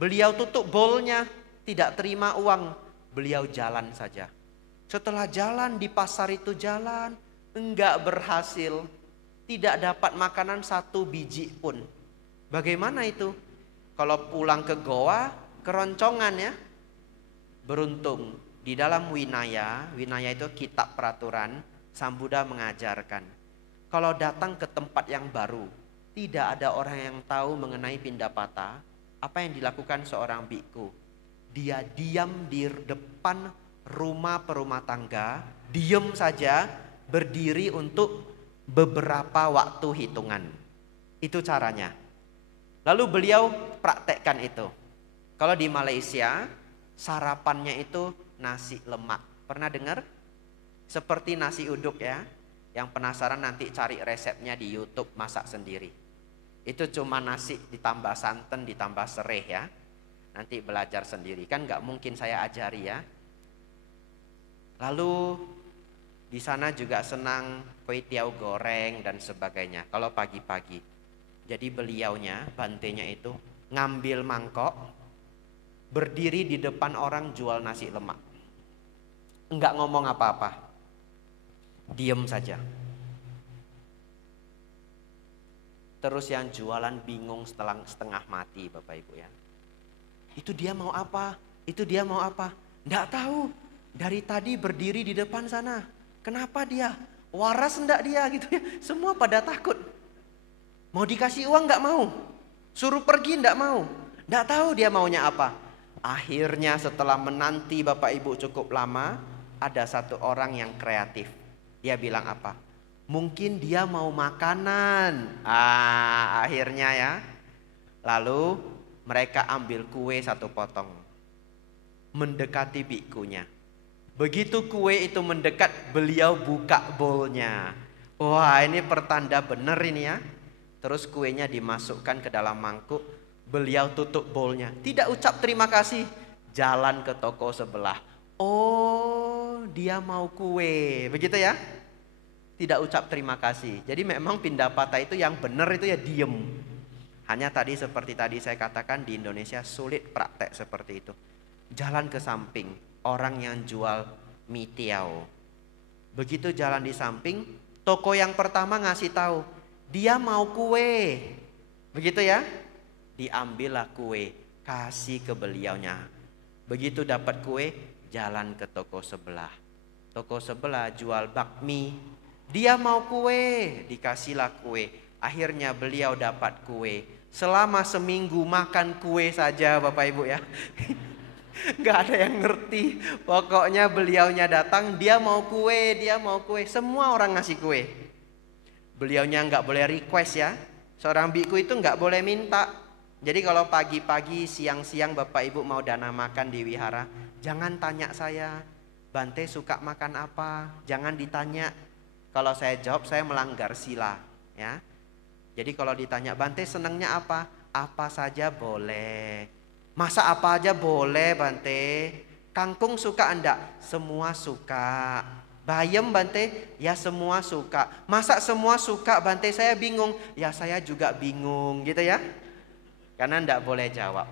beliau tutup bowlnya. Tidak terima uang, beliau jalan saja. Setelah jalan di pasar itu jalan, enggak berhasil. Tidak dapat makanan satu biji pun. Bagaimana itu? Kalau pulang ke goa, keroncongan ya. Beruntung, di dalam Winaya itu kitab peraturan, Sang Buddha mengajarkan. Kalau datang ke tempat yang baru, tidak ada orang yang tahu mengenai pindapata, apa yang dilakukan seorang biku? Dia diam di depan rumah perumah tangga, diam saja, berdiri untuk beberapa waktu hitungan. Itu caranya. Lalu beliau praktekkan itu. Kalau di Malaysia, sarapannya itu nasi lemak. Pernah dengar? Seperti nasi uduk ya. Yang penasaran nanti cari resepnya di YouTube, masak sendiri. Itu cuma nasi ditambah santan, ditambah sereh ya. Nanti belajar sendiri, kan nggak mungkin saya ajari ya. Lalu di sana juga senang kue tiaw goreng dan sebagainya kalau pagi-pagi. Jadi beliaunya, Bantenya itu ngambil mangkok, berdiri di depan orang jual nasi lemak. Enggak ngomong apa-apa, diem saja. Terus yang jualan bingung setengah mati Bapak Ibu ya. Itu dia mau apa? Itu dia mau apa? Nggak tahu. Dari tadi berdiri di depan sana. Kenapa dia? Waras enggak dia gitu ya. Semua pada takut. Mau dikasih uang nggak mau. Suruh pergi nggak mau. Nggak tahu dia maunya apa. Akhirnya setelah menanti Bapak Ibu cukup lama, ada satu orang yang kreatif. Dia bilang apa? Mungkin dia mau makanan. Akhirnya ya. Lalu mereka ambil kue 1 potong, mendekati bikunya. Begitu kue itu mendekat, beliau buka bowlnya. Wah, ini pertanda bener ini ya. Terus kuenya dimasukkan ke dalam mangkuk, beliau tutup bowlnya. Tidak ucap terima kasih, jalan ke toko sebelah. Oh, dia mau kue, begitu ya? Tidak ucap terima kasih. Jadi memang Pindapata itu yang benar itu ya diem. Hanya tadi seperti tadi saya katakan di Indonesia sulit praktek seperti itu. Jalan ke samping, orang yang jual mie tiao. Begitu jalan di samping, toko yang pertama ngasih tahu, dia mau kue. Begitu ya? Diambillah kue, kasih ke beliaunya. Begitu dapat kue, jalan ke toko sebelah. Toko sebelah jual bakmi. Dia mau kue, dikasihlah kue. Akhirnya beliau dapat kue. Selama seminggu makan kue saja Bapak Ibu ya. Gak ada yang ngerti. Pokoknya beliaunya datang, dia mau kue, dia mau kue. Semua orang ngasih kue. Beliaunya gak boleh request ya. Seorang biku itu gak boleh minta. Jadi kalau pagi-pagi, siang-siang Bapak Ibu mau dana makan di wihara, jangan tanya saya, Bante suka makan apa? Jangan ditanya. Kalau saya jawab, saya melanggar sila ya. Jadi kalau ditanya, Bante senangnya apa? Apa saja boleh. Masa apa aja boleh Bante. Kangkung suka enggak? Semua suka. Bayam Bante? Ya semua suka. Masa semua suka Bante? Saya bingung. Ya saya juga bingung gitu ya. Karena enggak boleh jawab.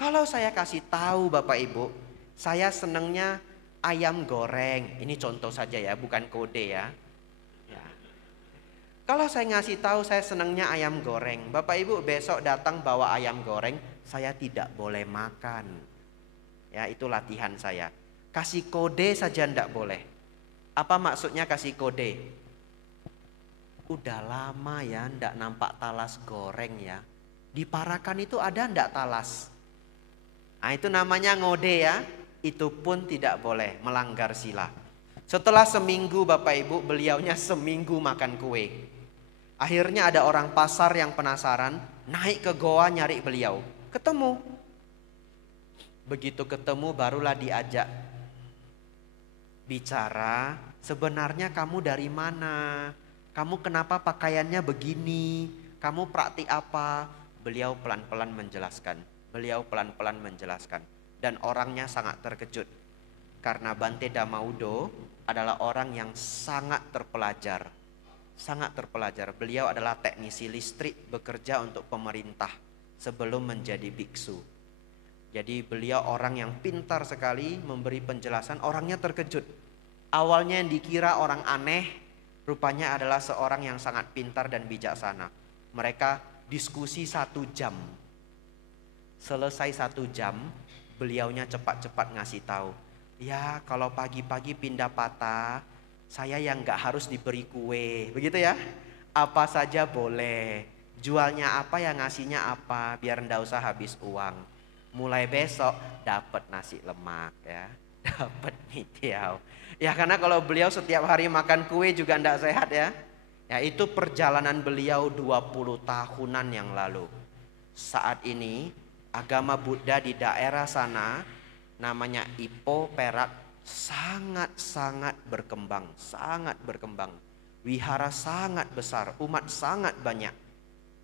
Kalau saya kasih tahu Bapak Ibu, saya senangnya ayam goreng. Ini contoh saja ya, bukan kode ya. Kalau saya ngasih tahu saya senangnya ayam goreng, Bapak Ibu besok datang bawa ayam goreng, saya tidak boleh makan. Ya, itu latihan saya. Kasih kode saja tidak boleh. Apa maksudnya kasih kode? Udah lama ya ndak nampak talas goreng ya. Di Parakan itu ada ndak talas? Nah, itu namanya ngode ya. Itu pun tidak boleh, melanggar sila. Setelah seminggu Bapak Ibu, beliaunya seminggu makan kue. Akhirnya ada orang pasar yang penasaran, naik ke goa nyari beliau. Ketemu. Begitu ketemu barulah diajak bicara, sebenarnya kamu dari mana? Kamu kenapa pakaiannya begini? Kamu praktik apa? Beliau pelan-pelan menjelaskan. Dan orangnya sangat terkejut. Karena Bante Damaudo adalah orang yang sangat terpelajar. Beliau adalah teknisi listrik, bekerja untuk pemerintah sebelum menjadi biksu. Jadi beliau orang yang pintar sekali memberi penjelasan, orangnya terkejut. Awalnya yang dikira orang aneh, rupanya adalah seorang yang sangat pintar dan bijaksana. Mereka diskusi 1 jam. Selesai 1 jam, beliaunya cepat-cepat ngasih tahu. Ya kalau pagi-pagi Pindapata, saya yang gak harus diberi kue, begitu ya. Apa saja boleh, jualnya apa ya ngasihnya apa, biar ndak usah habis uang. Mulai besok dapat nasi lemak ya, dapat mie tiao. Ya karena kalau beliau setiap hari makan kue juga ndak sehat ya. Ya itu perjalanan beliau 20 tahunan yang lalu. Saat ini agama Buddha di daerah sana namanya Ipoh, Perak, sangat berkembang. Wihara sangat besar, umat sangat banyak.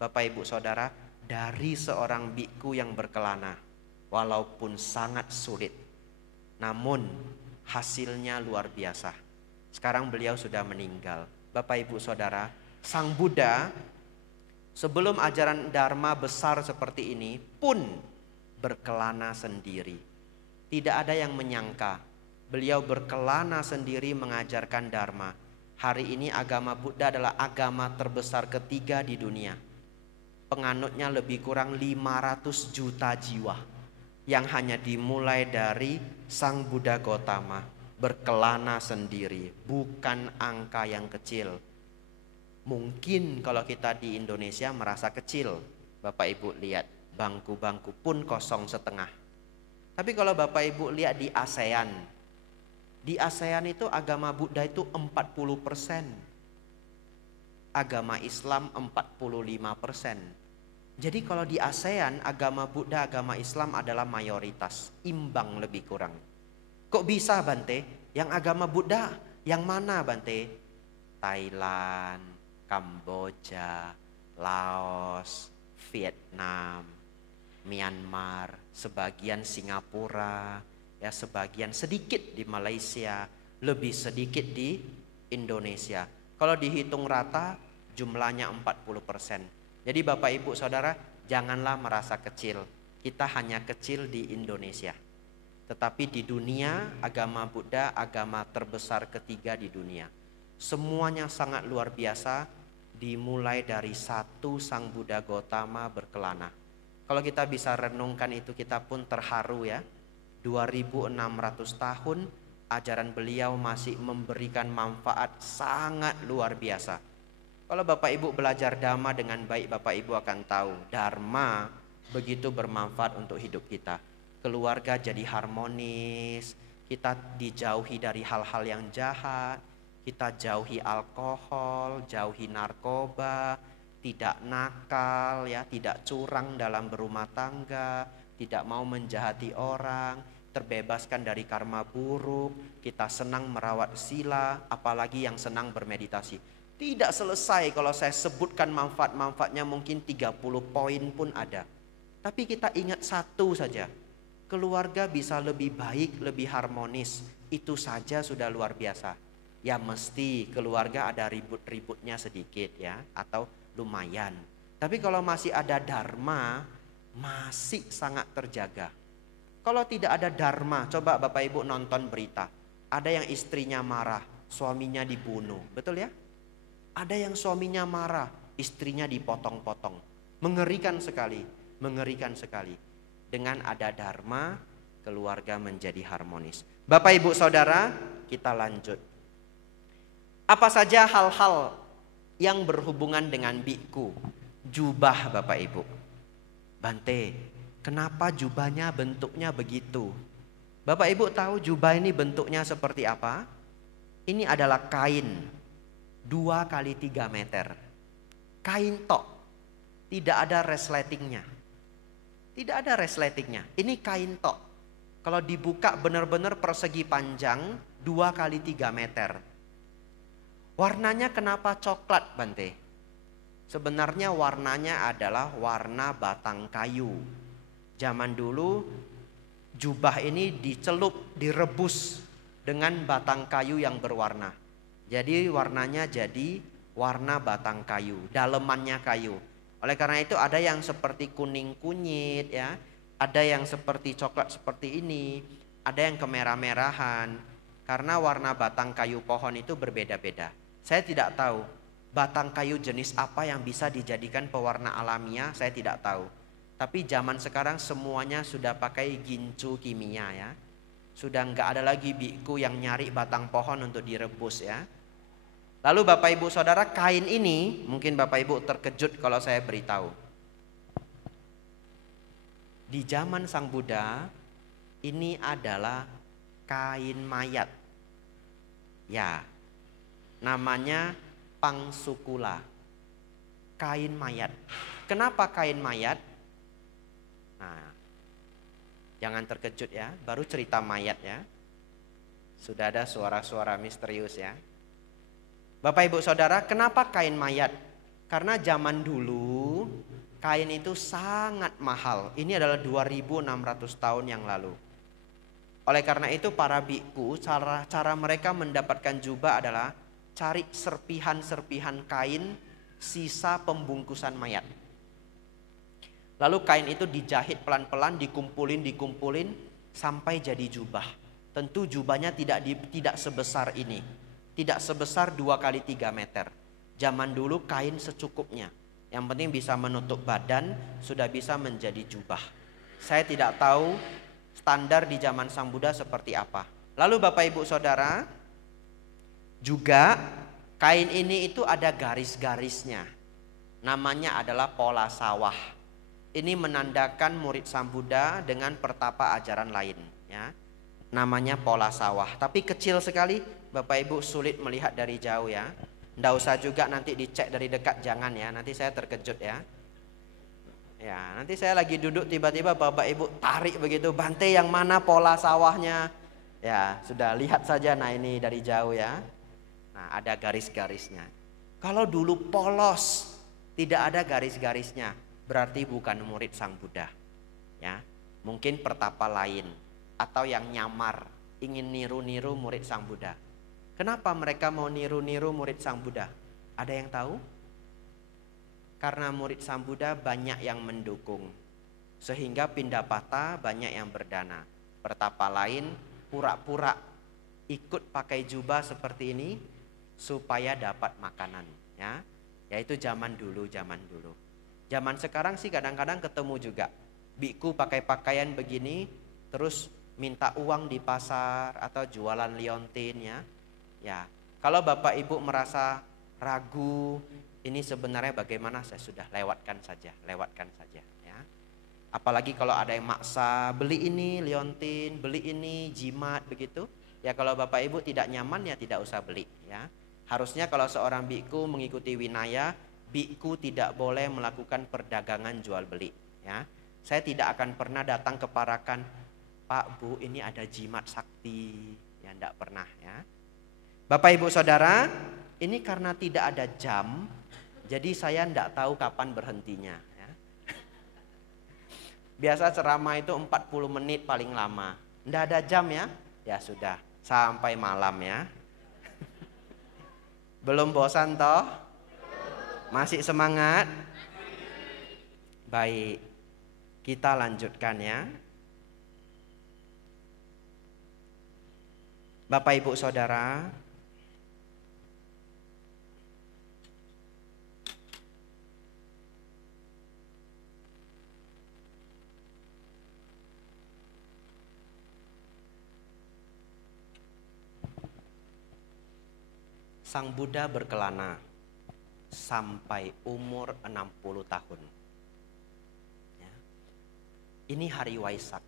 Bapak Ibu Saudara, dari seorang biku yang berkelana, walaupun sangat sulit, namun hasilnya luar biasa. Sekarang beliau sudah meninggal. Bapak Ibu Saudara, Sang Buddha sebelum ajaran Dharma besar seperti ini pun berkelana sendiri. Tidak ada yang menyangka beliau berkelana sendiri mengajarkan Dharma. Hari ini agama Buddha adalah agama terbesar ketiga di dunia. Penganutnya lebih kurang 500 juta jiwa. Yang hanya dimulai dari Sang Buddha Gotama. Berkelana sendiri, bukan angka yang kecil. Mungkin kalau kita di Indonesia merasa kecil. Bapak Ibu lihat, bangku-bangku pun kosong setengah. Tapi kalau Bapak Ibu lihat di ASEAN, di ASEAN itu agama Buddha itu 40%. Agama Islam 45%. Jadi kalau di ASEAN agama Buddha, agama Islam adalah mayoritas, imbang lebih kurang. Kok bisa Bante? Yang agama Buddha yang mana Bante? Thailand, Kamboja, Laos, Vietnam, Myanmar, sebagian Singapura, ya sebagian sedikit di Malaysia, lebih sedikit di Indonesia. Kalau dihitung rata jumlahnya 40%. Jadi Bapak Ibu Saudara, janganlah merasa kecil. Kita hanya kecil di Indonesia. Tetapi di dunia, agama Buddha agama terbesar ketiga di dunia. Semuanya sangat luar biasa, dimulai dari satu Sang Buddha Gautama berkelana. Kalau kita bisa renungkan itu, kita pun terharu ya. 2600 tahun ajaran beliau masih memberikan manfaat sangat luar biasa. Kalau Bapak Ibu belajar Dhamma dengan baik, Bapak Ibu akan tahu Dharma begitu bermanfaat untuk hidup kita. Keluarga jadi harmonis, kita dijauhi dari hal-hal yang jahat, kita jauhi alkohol, jauhi narkoba, tidak nakal ya, tidak curang dalam berumah tangga, tidak mau menjahati orang, terbebaskan dari karma buruk, kita senang merawat sila, apalagi yang senang bermeditasi. Tidak selesai kalau saya sebutkan manfaat-manfaatnya, mungkin 30 poin pun ada. Tapi kita ingat satu saja, keluarga bisa lebih baik, lebih harmonis, itu saja sudah luar biasa. Ya mesti keluarga ada ribut-ributnya sedikit ya, atau lumayan. Tapi kalau masih ada dharma, masih sangat terjaga. Kalau tidak ada dharma, coba Bapak Ibu nonton berita. Ada yang istrinya marah, suaminya dibunuh, betul ya? Ada yang suaminya marah, istrinya dipotong-potong. Mengerikan sekali, mengerikan sekali. Dengan ada dharma, keluarga menjadi harmonis. Bapak Ibu Saudara, kita lanjut. Apa saja hal-hal yang berhubungan dengan biku? Jubah Bapak Ibu. Bante, kenapa jubahnya bentuknya begitu? Bapak Ibu tahu jubah ini bentuknya seperti apa? Ini adalah kain 2 kali 3 meter. Kain tok. Tidak ada resletingnya. Tidak ada resletingnya. Ini kain tok. Kalau dibuka benar-benar persegi panjang 2 kali 3 meter. Warnanya kenapa coklat Bante? Sebenarnya warnanya adalah warna batang kayu. Zaman dulu jubah ini dicelup, direbus dengan batang kayu yang berwarna. Jadi warnanya jadi warna batang kayu, dalemannya kayu. Oleh karena itu ada yang seperti kuning kunyit ya, ada yang seperti coklat seperti ini, ada yang kemerah-merahan. Karena warna batang kayu pohon itu berbeda-beda. Saya tidak tahu batang kayu jenis apa yang bisa dijadikan pewarna alamiah, saya tidak tahu. Tapi zaman sekarang semuanya sudah pakai gincu kimia ya. Sudah nggak ada lagi biku yang nyari batang pohon untuk direbus ya. Lalu Bapak Ibu Saudara, kain ini mungkin Bapak Ibu terkejut kalau saya beritahu. Di zaman Sang Buddha ini adalah kain mayat. Ya, namanya pangsukula. Kain mayat. Kenapa kain mayat? Nah, jangan terkejut ya, baru cerita mayat ya. Sudah ada suara-suara misterius ya. Bapak Ibu Saudara, kenapa kain mayat? Karena zaman dulu kain itu sangat mahal. Ini adalah 2600 tahun yang lalu. Oleh karena itu para biku, cara mereka mendapatkan jubah adalah cari serpihan-serpihan kain sisa pembungkusan mayat. Lalu kain itu dijahit pelan-pelan, dikumpulin sampai jadi jubah. Tentu jubahnya tidak sebesar ini. Tidak sebesar 2 kali 3 meter. Zaman dulu kain secukupnya. Yang penting bisa menutup badan, sudah bisa menjadi jubah. Saya tidak tahu standar di zaman Sang Buddha seperti apa. Lalu Bapak Ibu Saudara, juga kain ini itu ada garis-garisnya. Namanya adalah pola sawah. Ini menandakan murid Sang Buddha dengan pertapa ajaran lain ya. Namanya pola sawah, tapi kecil sekali. Bapak Ibu sulit melihat dari jauh ya. Nggak usah juga nanti dicek dari dekat, jangan ya, nanti saya terkejut ya. Ya, nanti saya lagi duduk tiba-tiba Bapak Ibu tarik begitu, Bante yang mana pola sawahnya? Ya, sudah lihat saja, nah ini dari jauh ya. Nah, ada garis-garisnya. Kalau dulu polos, tidak ada garis-garisnya, berarti bukan murid Sang Buddha. Ya, mungkin pertapa lain atau yang nyamar, ingin niru-niru murid Sang Buddha. Kenapa mereka mau niru-niru murid Sang Buddha? Ada yang tahu? Karena murid Sang Buddha banyak yang mendukung, sehingga Pindapata banyak yang berdana. Pertapa lain pura-pura ikut pakai jubah seperti ini supaya dapat makanan, ya. Yaitu zaman dulu. Zaman sekarang sih kadang-kadang ketemu juga biku pakai pakaian begini terus minta uang di pasar atau jualan liontin, ya. Ya, kalau Bapak Ibu merasa ragu ini sebenarnya bagaimana, saya sudah lewatkan saja ya. Apalagi kalau ada yang maksa beli ini liontin, beli ini jimat begitu, ya kalau Bapak Ibu tidak nyaman ya tidak usah beli, ya. Harusnya kalau seorang biku mengikuti winaya, biku tidak boleh melakukan perdagangan jual beli, ya. Saya tidak akan pernah datang ke parakan, Pak Bu ini ada jimat sakti, ya enggak pernah, ya. Bapak Ibu Saudara, ini karena tidak ada jam, jadi saya enggak tahu kapan berhentinya, ya. Biasa ceramah itu 40 menit paling lama. Enggak ada jam ya? Ya sudah, sampai malam ya. Belum bosan toh? Masih semangat? Baik, kita lanjutkan ya. Bapak Ibu Saudara, Sang Buddha berkelana sampai umur 60 tahun. Ya. Ini hari Waisak.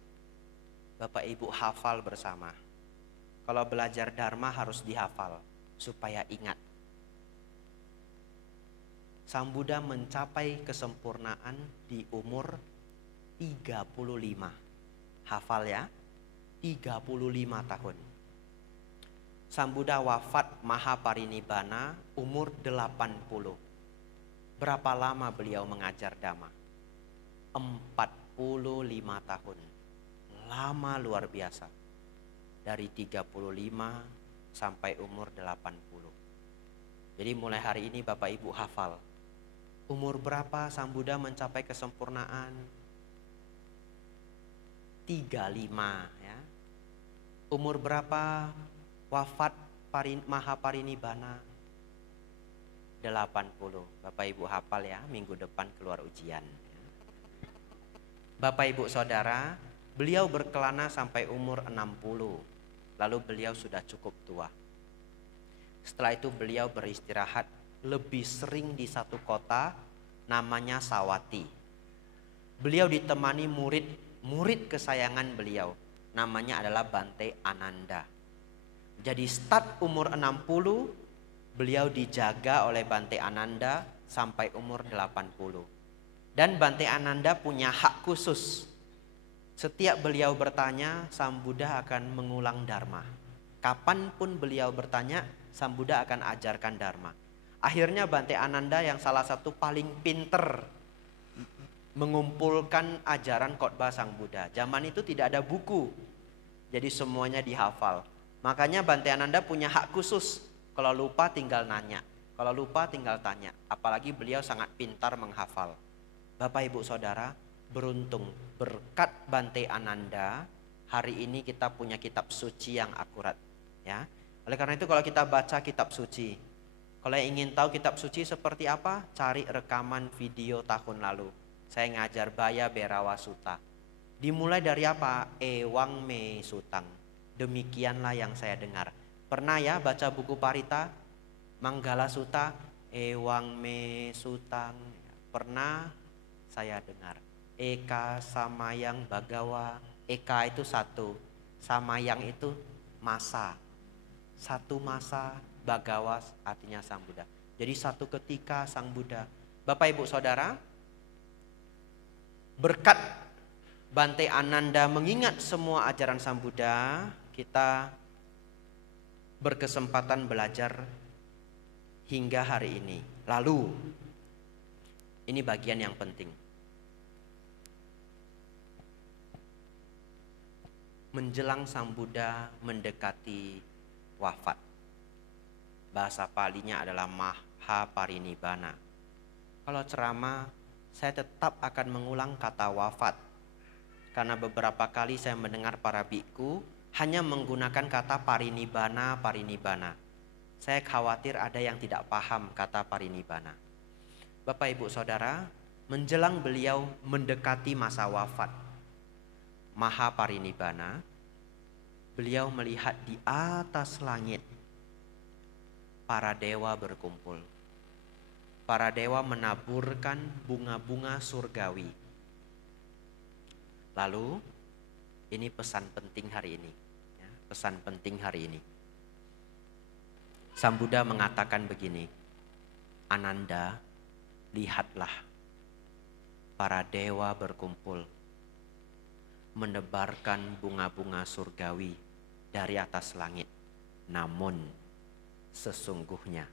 Bapak Ibu hafal bersama. Kalau belajar Dharma harus dihafal supaya ingat. Sang Buddha mencapai kesempurnaan di umur 35. Hafal ya, 35 tahun. Sang Buddha wafat Mahaparinibbana umur 80. Berapa lama beliau mengajar Dhamma? 45 tahun. Lama luar biasa. Dari 35 sampai umur 80. Jadi mulai hari ini Bapak Ibu hafal. Umur berapa Sang Buddha mencapai kesempurnaan? 35 ya. Umur berapa wafat Mahaparinibbana? 80. Bapak Ibu hafal ya, minggu depan keluar ujian. Bapak Ibu Saudara, beliau berkelana sampai umur 60. Lalu beliau sudah cukup tua. Setelah itu beliau beristirahat lebih sering di satu kota namanya Sawati. Beliau ditemani murid kesayangan beliau, namanya adalah Bante Ananda. Jadi start umur 60, beliau dijaga oleh Bante Ananda sampai umur 80. Dan Bante Ananda punya hak khusus. Setiap beliau bertanya, Sang Buddha akan mengulang Dharma. Kapanpun beliau bertanya, Sang Buddha akan ajarkan Dharma. Akhirnya Bante Ananda yang salah satu paling pinter mengumpulkan ajaran khotbah Sang Buddha. Zaman itu tidak ada buku, jadi semuanya dihafal. Makanya Bante Ananda punya hak khusus. Kalau lupa tinggal nanya, kalau lupa tinggal tanya. Apalagi beliau sangat pintar menghafal. Bapak Ibu Saudara, beruntung berkat Bante Ananda, hari ini kita punya kitab suci yang akurat. Ya, oleh karena itu kalau kita baca kitab suci, kalau ingin tahu kitab suci seperti apa, cari rekaman video tahun lalu. Saya ngajar Baya Berawa Sutta. Dimulai dari apa? Ewang Me Sutang. Demikianlah yang saya dengar. Pernah ya baca buku Parita? Manggala Sutta, Ewang Me Sutang. Pernah saya dengar. Eka Samayang Bagawa. Eka itu satu, Samayang itu masa. Satu masa, Bagawa artinya Sang Buddha. Jadi satu ketika Sang Buddha. Bapak Ibu Saudara, berkat Bante Ananda mengingat semua ajaran Sang Buddha, kita berkesempatan belajar hingga hari ini. Lalu, ini bagian yang penting. Menjelang Sang Buddha mendekati wafat. Bahasa Palinya adalah Mahaparinibbana. Kalau ceramah, saya tetap akan mengulang kata wafat. Karena beberapa kali saya mendengar para biku hanya menggunakan kata parinibbana, parinibbana. Saya khawatir ada yang tidak paham kata parinibbana. Bapak Ibu Saudara, menjelang beliau mendekati masa wafat, Mahaparinibbana, beliau melihat di atas langit para dewa berkumpul. Para dewa menaburkan bunga-bunga surgawi. Lalu, ini pesan penting hari ini. Ya, pesan penting hari ini. Sang Buddha mengatakan begini, Ananda, lihatlah para dewa berkumpul menebarkan bunga-bunga surgawi dari atas langit. Namun sesungguhnya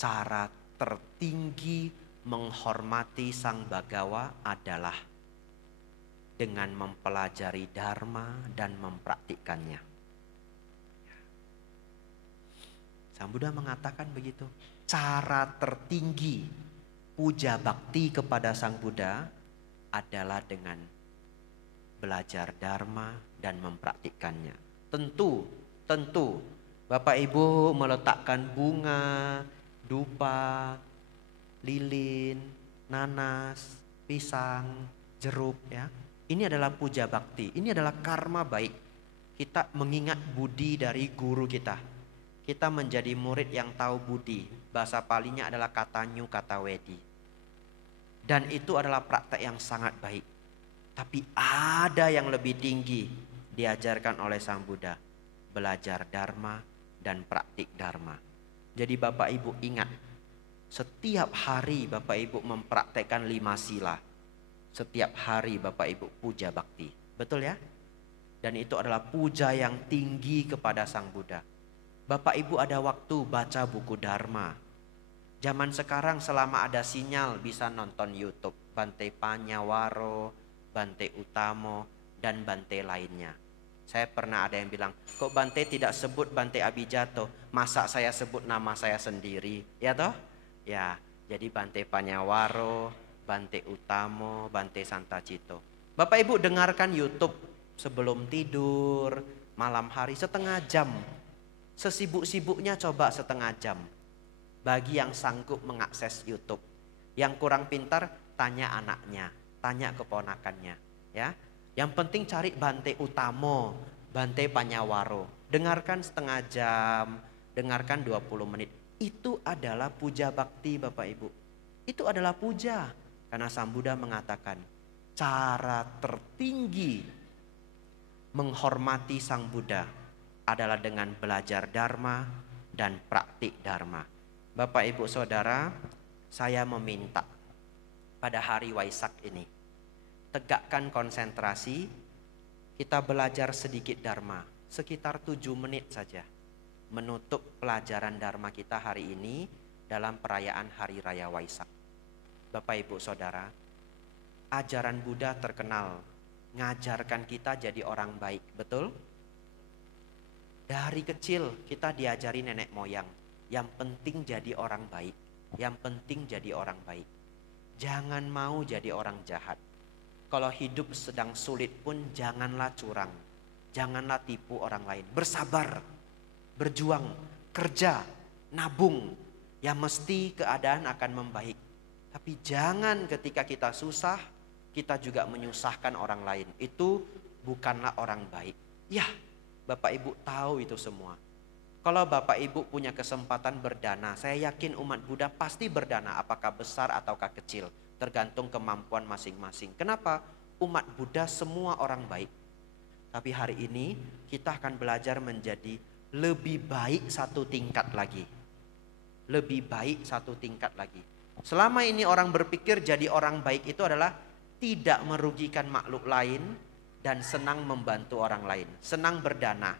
cara tertinggi menghormati Sang Bagawa adalah dengan mempelajari Dharma dan mempraktikkannya. Sang Buddha mengatakan begitu. Cara tertinggi puja bakti kepada Sang Buddha adalah dengan belajar Dharma dan mempraktikkannya. Tentu Bapak Ibu meletakkan bunga, dupa, lilin, nanas, pisang, jeruk, ya. Ini adalah puja bakti, ini adalah karma baik. Kita mengingat budi dari guru kita. Kita menjadi murid yang tahu budi. Bahasa Palinya adalah katanyu kata wedi. Dan itu adalah praktek yang sangat baik. Tapi ada yang lebih tinggi diajarkan oleh Sang Buddha. Belajar Dharma dan praktik Dharma. Jadi Bapak Ibu ingat, setiap hari Bapak Ibu mempraktekkan 5 sila. Setiap hari Bapak Ibu puja bakti. Betul ya? Dan itu adalah puja yang tinggi kepada Sang Buddha. Bapak Ibu ada waktu baca buku Dharma. Zaman sekarang selama ada sinyal bisa nonton YouTube. Bante Panyawaro, Bante Utamo, dan Bante lainnya. Saya pernah ada yang bilang, kok Bante tidak sebut Bante Abijato? Masa saya sebut nama saya sendiri? Ya toh? Ya, jadi Bante Panyawaro, Bante Utamo, Bante Santacito. Bapak Ibu dengarkan YouTube sebelum tidur, malam hari setengah jam. Sesibuk-sibuknya coba setengah jam. Bagi yang sanggup mengakses YouTube. Yang kurang pintar, tanya anaknya, tanya keponakannya, ya. Yang penting cari Bante Utamo, Bante Panyawaro. Dengarkan setengah jam, dengarkan 20 menit. Itu adalah puja bakti Bapak Ibu. Itu adalah puja. Karena Sang Buddha mengatakan, cara tertinggi menghormati Sang Buddha adalah dengan belajar Dharma dan praktik Dharma. Bapak Ibu Saudara, saya meminta pada hari Waisak ini, tegakkan konsentrasi, kita belajar sedikit Dharma, sekitar 7 menit saja. Menutup pelajaran Dharma kita hari ini dalam perayaan Hari Raya Waisak. Bapak Ibu Saudara, ajaran Buddha terkenal ngajarkan kita jadi orang baik, betul? Dari kecil kita diajari nenek moyang, yang penting jadi orang baik, yang penting jadi orang baik. Jangan mau jadi orang jahat. Kalau hidup sedang sulit pun janganlah curang, janganlah tipu orang lain. Bersabar, berjuang, kerja, nabung, ya mesti keadaan akan membaik. Tapi jangan ketika kita susah, kita juga menyusahkan orang lain. Itu bukanlah orang baik. Ya, Bapak Ibu tahu itu semua. Kalau Bapak Ibu punya kesempatan berdana, saya yakin umat Buddha pasti berdana, apakah besar ataukah kecil, tergantung kemampuan masing-masing. Kenapa? Umat Buddha semua orang baik. Tapi hari ini kita akan belajar menjadi lebih baik satu tingkat lagi. Lebih baik satu tingkat lagi. Selama ini orang berpikir jadi orang baik itu adalah tidak merugikan makhluk lain, dan senang membantu orang lain. Senang berdana.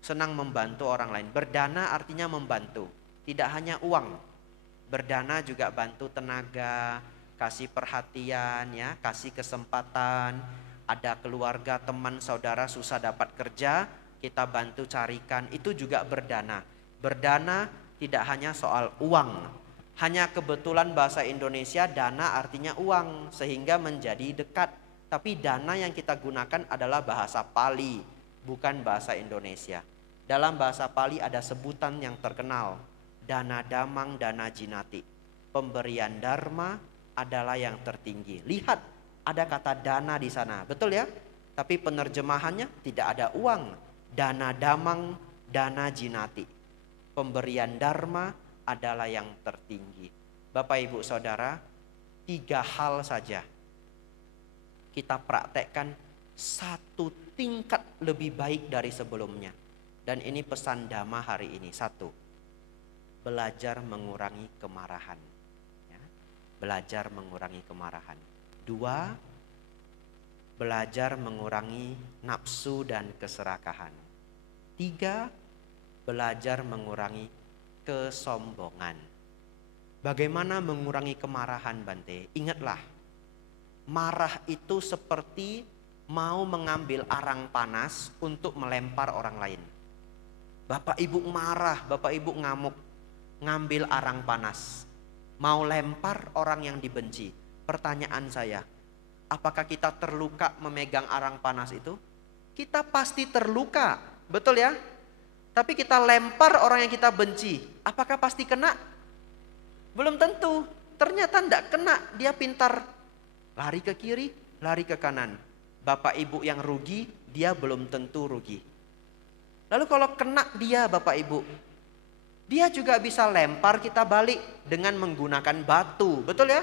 Senang membantu orang lain. Berdana artinya membantu. Tidak hanya uang. Berdana juga bantu tenaga, kasih perhatian, ya, kasih kesempatan. Ada keluarga, teman, saudara susah dapat kerja, kita bantu carikan. Itu juga berdana. Berdana tidak hanya soal uang. Hanya kebetulan bahasa Indonesia dana artinya uang, sehingga menjadi dekat. Tapi dana yang kita gunakan adalah bahasa Pali, bukan bahasa Indonesia. Dalam bahasa Pali ada sebutan yang terkenal, dana damang dana jinati. Pemberian dharma adalah yang tertinggi. Lihat, ada kata dana di sana, betul ya? Tapi penerjemahannya tidak ada uang. Dana damang dana jinati. Pemberian dharma adalah yang tertinggi. Bapak Ibu Saudara, 3 hal saja kita praktekkan 1 tingkat lebih baik dari sebelumnya. Dan ini pesan Dhamma hari ini. 1, belajar mengurangi kemarahan, ya. Belajar mengurangi kemarahan. 2, belajar mengurangi nafsu dan keserakahan. 3, belajar mengurangi kesombongan. Bagaimana mengurangi kemarahan, Bante? Ingatlah, marah itu seperti mau mengambil arang panas untuk melempar orang lain. Bapak Ibu marah, Bapak Ibu ngamuk, ngambil arang panas, mau lempar orang yang dibenci. Pertanyaan saya, apakah kita terluka memegang arang panas itu? Kita pasti terluka, betul ya? Tapi kita lempar orang yang kita benci, apakah pasti kena? Belum tentu. Ternyata tidak kena, dia pintar lari ke kiri, lari ke kanan. Bapak Ibu yang rugi, dia belum tentu rugi. Lalu kalau kena dia, Bapak Ibu, dia juga bisa lempar kita balik dengan menggunakan batu, betul ya?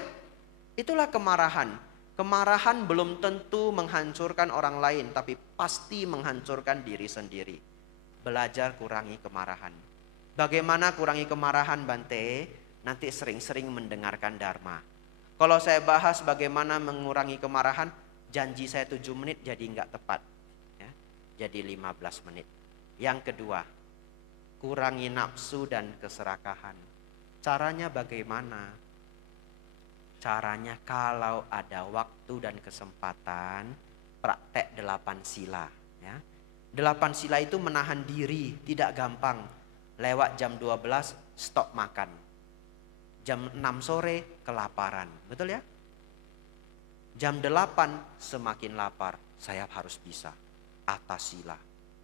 Itulah kemarahan. Kemarahan belum tentu menghancurkan orang lain, tapi pasti menghancurkan diri sendiri. Belajar kurangi kemarahan. Bagaimana kurangi kemarahan, Bante? Nanti sering-sering mendengarkan Dharma. Kalau saya bahas bagaimana mengurangi kemarahan, janji saya 7 menit jadi enggak tepat, ya, jadi 15 menit. Yang kedua, kurangi nafsu dan keserakahan. Caranya bagaimana? Caranya kalau ada waktu dan kesempatan, praktek 8 sila, ya. 8 sila itu menahan diri, tidak gampang. Lewat jam 12 stop makan. Jam 6 sore kelaparan, betul ya? Jam 8 semakin lapar, saya harus bisa. Atas sila.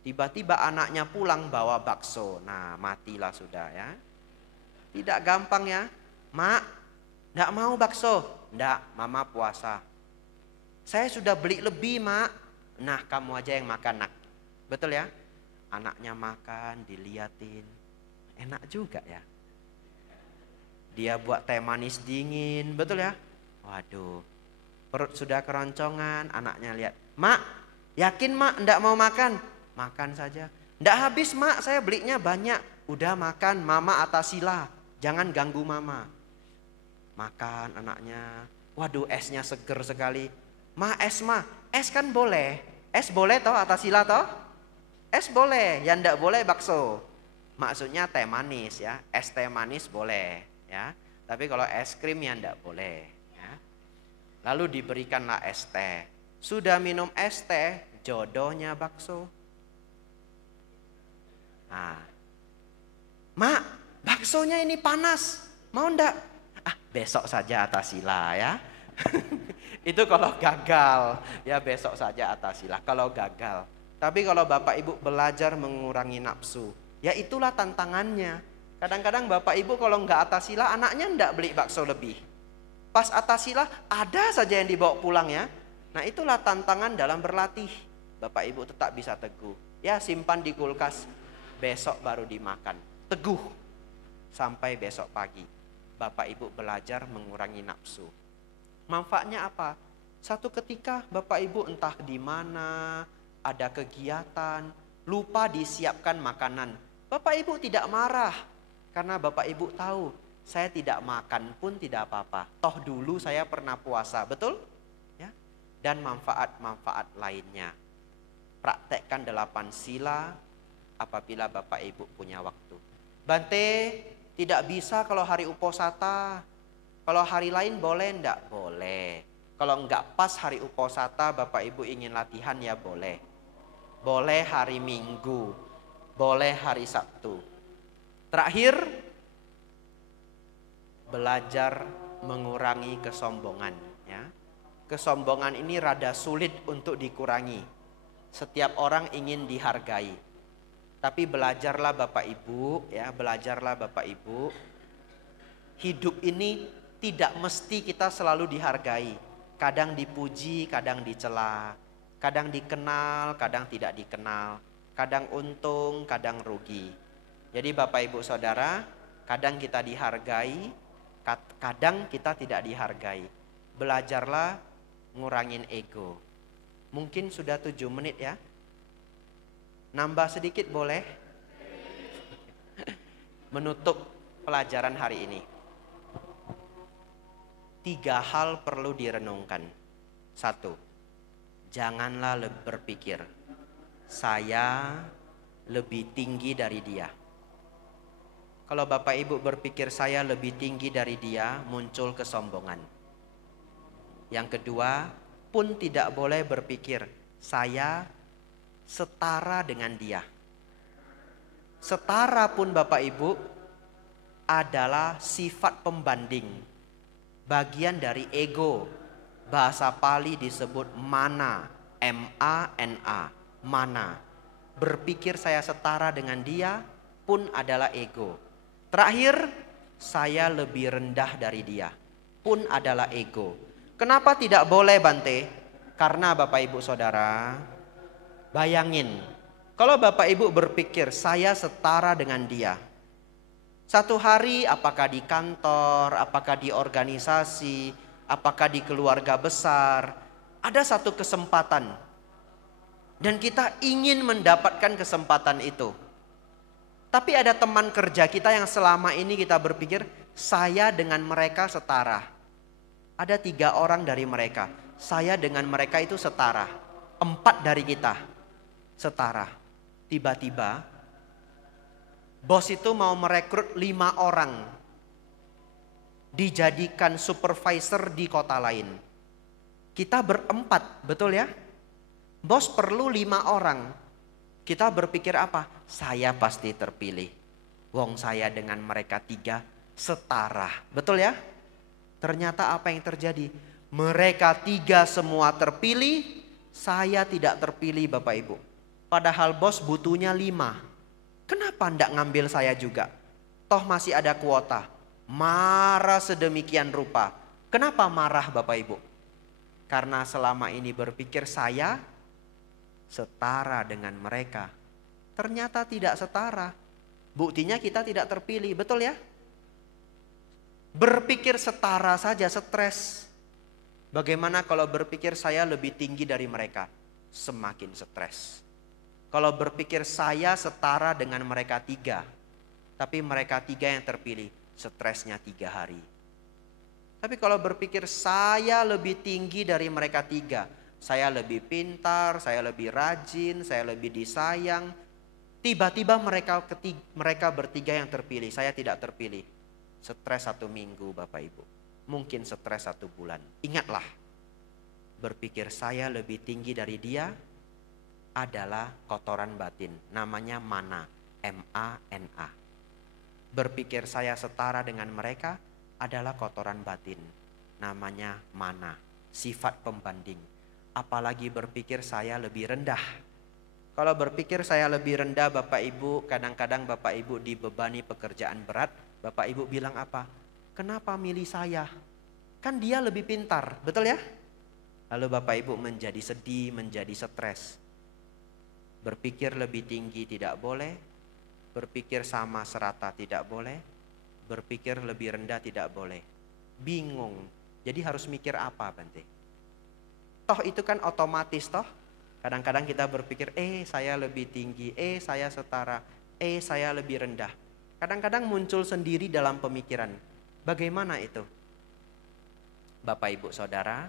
Tiba-tiba anaknya pulang bawa bakso. Nah, matilah sudah ya. Tidak gampang ya. Mak, enggak mau bakso. Enggak, mama puasa. Saya sudah beli lebih, Mak. Nah, kamu aja yang makan, Nak. Betul ya? Anaknya makan, diliatin. Enak juga ya. Dia buat teh manis dingin, betul ya? Waduh, perut sudah keroncongan, anaknya lihat. Mak, yakin Mak enggak mau makan? Makan saja. Enggak habis Mak, saya belinya banyak. Udah makan, Mama atas sila. Jangan ganggu Mama. Makan anaknya. Waduh, esnya seger sekali. Ma, es Ma, es kan boleh. Es boleh toh atas sila toh? Es boleh, yang enggak boleh bakso. Maksudnya teh manis ya, es teh manis boleh ya. Tapi kalau es krim ya enggak boleh ya. Lalu diberikanlah es teh. Sudah minum es teh, jodohnya bakso. Nah, Mak, baksonya ini panas, mau enggak? Ah, besok saja atas sila ya. Itu kalau gagal, ya besok saja atas sila kalau gagal. Tapi kalau Bapak Ibu belajar mengurangi nafsu, ya itulah tantangannya. Kadang-kadang Bapak Ibu kalau enggak atas sila, anaknya enggak beli bakso lebih. Pas atas sila, ada saja yang dibawa pulang ya. Nah itulah tantangan dalam berlatih. Bapak Ibu tetap bisa teguh. Ya simpan di kulkas, besok baru dimakan. Teguh sampai besok pagi. Bapak Ibu belajar mengurangi nafsu. Manfaatnya apa? Satu ketika Bapak Ibu entah di mana, ada kegiatan, lupa disiapkan makanan. Bapak Ibu tidak marah, karena Bapak Ibu tahu, saya tidak makan pun tidak apa-apa. Toh dulu saya pernah puasa, betul? dan manfaat-manfaat lainnya. Praktekkan 8 sila apabila Bapak Ibu punya waktu. Bante, tidak bisa kalau hari uposata. Kalau hari lain boleh enggak? Boleh. Kalau enggak pas hari uposata Bapak Ibu ingin latihan ya boleh. Boleh hari Minggu, boleh hari Sabtu. Terakhir, belajar mengurangi kesombongan. Ya. Kesombongan ini rada sulit untuk dikurangi. Setiap orang ingin dihargai. Tapi belajarlah Bapak Ibu, ya, belajarlah Bapak Ibu. Hidup ini tidak mesti kita selalu dihargai. Kadang dipuji, kadang dicela. Kadang dikenal, kadang tidak dikenal. Kadang untung, kadang rugi. Jadi Bapak Ibu Saudara, kadang kita dihargai, kadang kita tidak dihargai. Belajarlah ngurangin ego. Mungkin sudah 7 menit ya. Nambah sedikit boleh? Menutup pelajaran hari ini. 3 hal perlu direnungkan. 1. Janganlah berpikir, saya lebih tinggi dari dia. Kalau Bapak Ibu berpikir saya lebih tinggi dari dia, muncul kesombongan. Yang kedua, pun tidak boleh berpikir, saya setara dengan dia. Setara pun Bapak Ibu adalah sifat pembanding, bagian dari ego. Bahasa Pali disebut mana, M-A-N-A, mana. Berpikir saya setara dengan dia pun adalah ego. Terakhir, saya lebih rendah dari dia pun adalah ego. Kenapa tidak boleh Bante? Karena Bapak Ibu Saudara, bayangin, kalau Bapak Ibu berpikir saya setara dengan dia. Satu hari apakah di kantor, apakah di organisasi, apakah di keluarga besar, ada satu kesempatan. Dan kita ingin mendapatkan kesempatan itu. Tapi ada teman kerja kita yang selama ini kita berpikir saya dengan mereka setara. Ada 3 orang dari mereka, saya dengan mereka itu setara. 4 dari kita setara. Tiba-tiba bos itu mau merekrut 5 orang dijadikan supervisor di kota lain. Kita berempat, betul ya? Bos perlu 5 orang. Kita berpikir apa? Saya pasti terpilih. Wong saya dengan mereka 3 setara, betul ya? Ternyata apa yang terjadi? Mereka 3 semua terpilih, saya tidak terpilih Bapak Ibu. Padahal bos butuhnya 5. Kenapa enggak ngambil saya juga? Toh masih ada kuota. Marah sedemikian rupa. Kenapa marah Bapak Ibu? Karena selama ini berpikir saya setara dengan mereka. Ternyata tidak setara. Buktinya kita tidak terpilih, betul ya? Berpikir setara saja stres. Bagaimana kalau berpikir saya lebih tinggi dari mereka? Semakin stres. Kalau berpikir saya setara dengan mereka 3, tapi mereka 3 yang terpilih, stresnya 3 hari. Tapi kalau berpikir saya lebih tinggi dari mereka 3, saya lebih pintar, saya lebih rajin, saya lebih disayang, tiba-tiba mereka bertiga yang terpilih, saya tidak terpilih. Stres 1 minggu Bapak Ibu, mungkin stres 1 bulan. Ingatlah, berpikir saya lebih tinggi dari dia adalah kotoran batin, namanya mana, M-A-N-A. Berpikir saya setara dengan mereka adalah kotoran batin, namanya mana, sifat pembanding. Apalagi berpikir saya lebih rendah. Kalau berpikir saya lebih rendah Bapak Ibu, kadang-kadang Bapak Ibu dibebani pekerjaan berat, Bapak Ibu bilang apa? Kenapa milih saya? Kan dia lebih pintar, betul ya? Lalu Bapak Ibu menjadi sedih, menjadi stres. Berpikir lebih tinggi tidak boleh, berpikir sama serata tidak boleh, berpikir lebih rendah tidak boleh. Bingung, jadi harus mikir apa Bante? Toh itu kan otomatis toh. Kadang-kadang kita berpikir, saya lebih tinggi, saya setara, saya lebih rendah. Kadang-kadang muncul sendiri dalam pemikiran. Bagaimana itu? Bapak Ibu Saudara,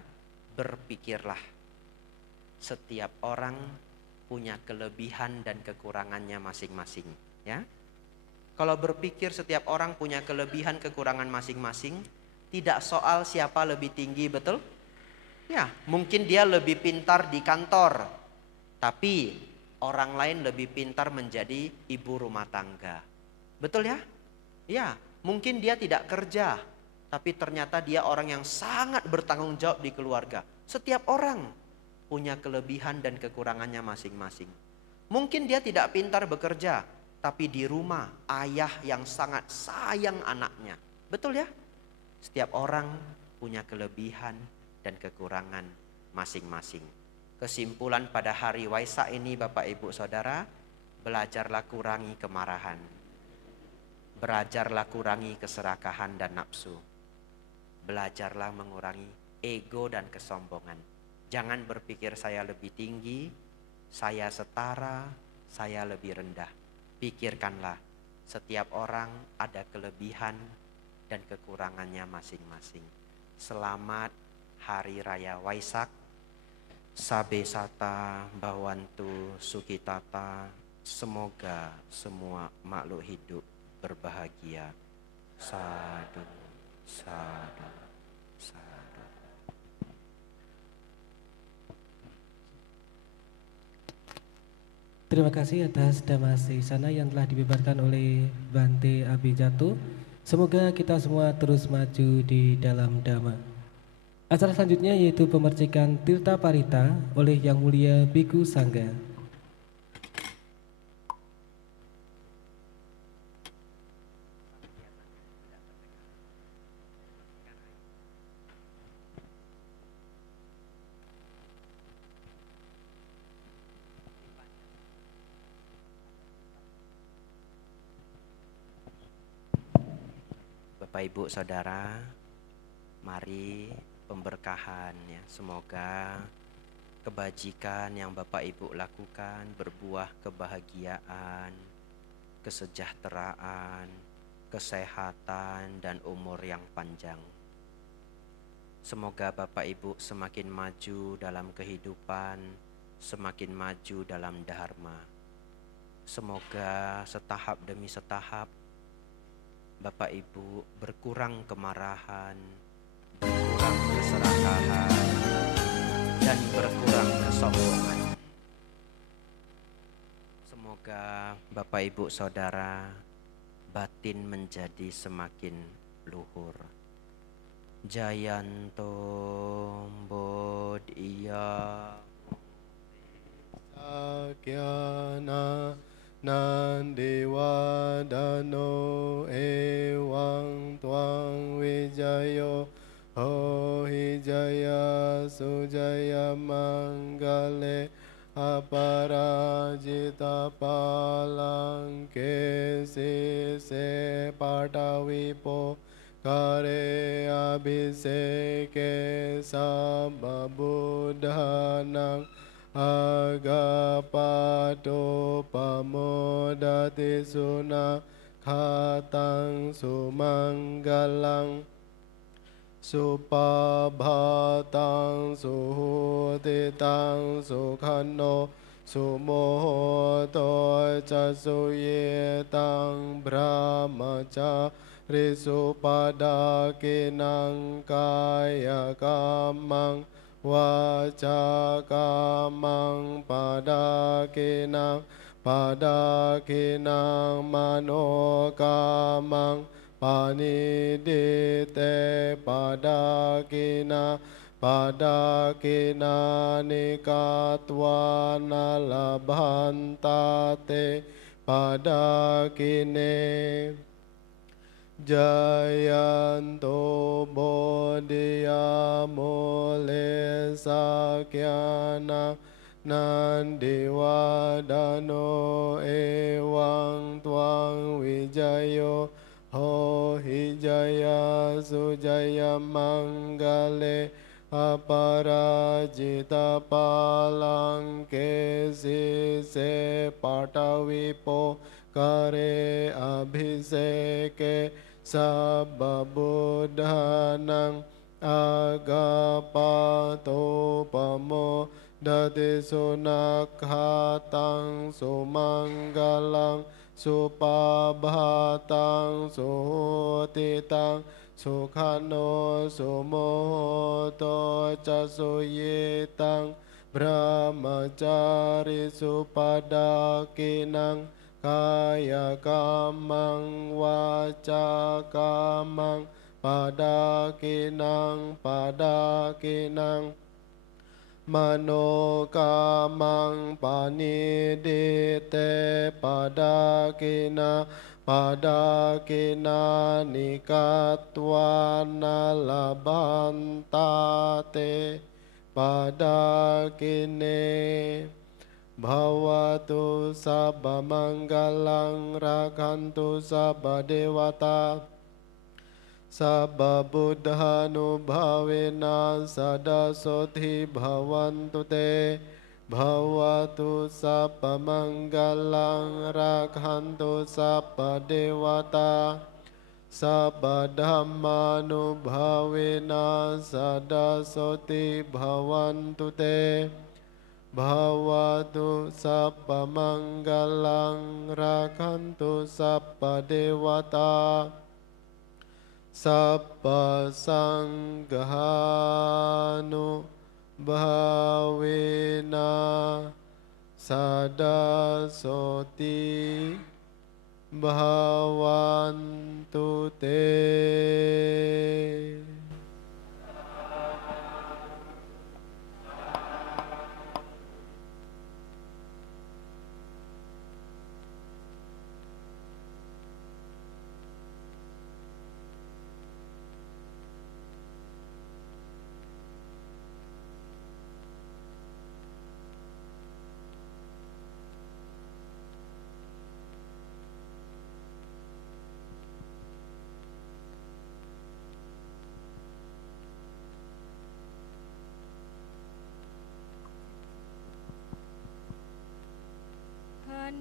berpikirlah setiap orang punya kelebihan dan kekurangannya masing-masing, ya. Kalau berpikir setiap orang punya kelebihan kekurangan masing-masing, tidak soal siapa lebih tinggi, betul? Ya, mungkin dia lebih pintar di kantor, tapi orang lain lebih pintar menjadi ibu rumah tangga. Betul ya? Ya, mungkin dia tidak kerja, tapi ternyata dia orang yang sangat bertanggung jawab di keluarga. Setiap orang punya kelebihan dan kekurangannya masing-masing. Mungkin dia tidak pintar bekerja, tapi di rumah ayah yang sangat sayang anaknya. Betul ya? Setiap orang punya kelebihan dan kekurangan masing-masing. Kesimpulan pada hari Waisak ini Bapak Ibu Saudara, belajarlah kurangi kemarahan. Belajarlah kurangi keserakahan dan nafsu. Belajarlah mengurangi ego dan kesombongan. Jangan berpikir saya lebih tinggi, saya setara, saya lebih rendah. Pikirkanlah, setiap orang ada kelebihan dan kekurangannya masing-masing. Selamat Hari Raya Waisak. Sabe Sata Bawantu Sukitata. Semoga semua makhluk hidup berbahagia. Sadu, sadu, sadu. Terima kasih atas damai sana yang telah dibebarkan oleh Bante Abijatu. Semoga kita semua terus maju di dalam dhamma. Acara selanjutnya yaitu pemercikan Tirta Parita oleh Yang Mulia Biku Sangga. Bapak Ibu Saudara, mari pemberkahan ya. Semoga kebajikan yang Bapak Ibu lakukan berbuah kebahagiaan, kesejahteraan, kesehatan dan umur yang panjang. Semoga Bapak Ibu semakin maju dalam kehidupan, semakin maju dalam dharma. Semoga setahap demi setahap Bapak Ibu berkurang kemarahan, berkurang keserakahan, dan berkurang kesombongan. Semoga Bapak Ibu Saudara batin menjadi semakin luhur. Jayanto Bodhiya Sakyana Nandewa Dano Ewang Tuang Wijayo Hohi Jaya Sujaya Manggale Aparajita Palangke Se Padawipo Kare Abhiseke Sabba Buddhanang Agapato Pamodati Suna Khatang Sumanggalang Supabhatang Suhutitang Sukhano Sumohoto Casuyetang Brahmaca Risupadakinang Kaya Kamang Waca kamang padakinang mano kamang panidite padakina nikatwa nalabhantate padakine Jayanto Bodhiya Mole Sakyana Nandewa Dano Ewang Tuang Wijayo Hohi Jaya Sujaya Manggale Aparajita Palangke Se Patawipo Kare Abhiseke Sabba Buddhanang Agapato Pamo dati sunakhatang sumanggalang supabhatang suhutitang sukhano sumoto casuyitang brahmacari supadakinang kaya kamang waca kamang padakinang mano kamang panidite padakina nikatwana labantate padakine bhavatu sabba manggalang rakhantu sabba dewata sabba buddhanubhavena sada soti bhavantu te bhavatu sabba manggalang rakhantu sabba dewata sabba dhammanubhavena sada soti bhavantu te bhavatu sabba manggalang rakhantu sabba dewata sabba sanghanu bhavena sada soti bhavantu te.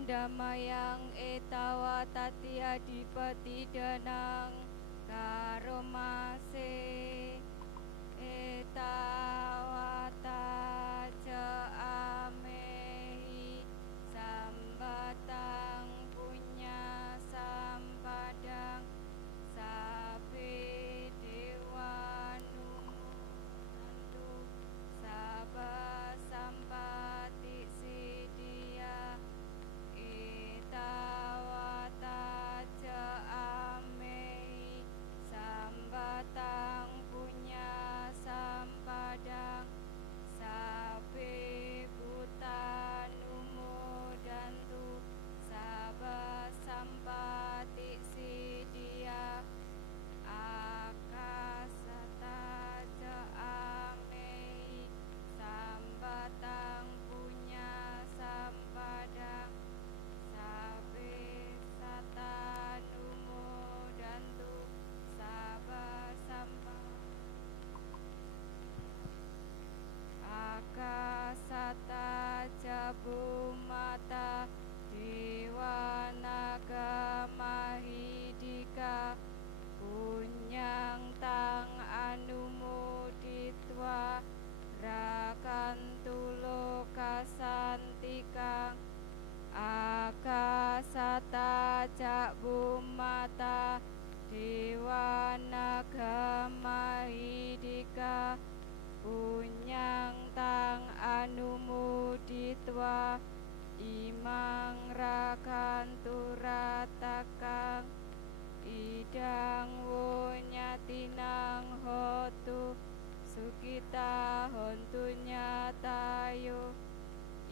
Damayang etawa tati adipati danang karomase etawa taja amehi sambatang punya sampadang sabe dewanu nantu sabah sampati sidia tawata amehi sambatang punya sampadang sabe butan umudantu sabah sampati sidia akasata amehi sambatang punya sampadang dantu sabah sampah akasata jabu mata dewa naga mahidika punyang tang anumuditwa rakantulo kasantikang akasata cak bumata dewa naga mahidika punyang tang anumuditwa imang rakanturatakang idang wonyatinang hotu sukita hontunya tayo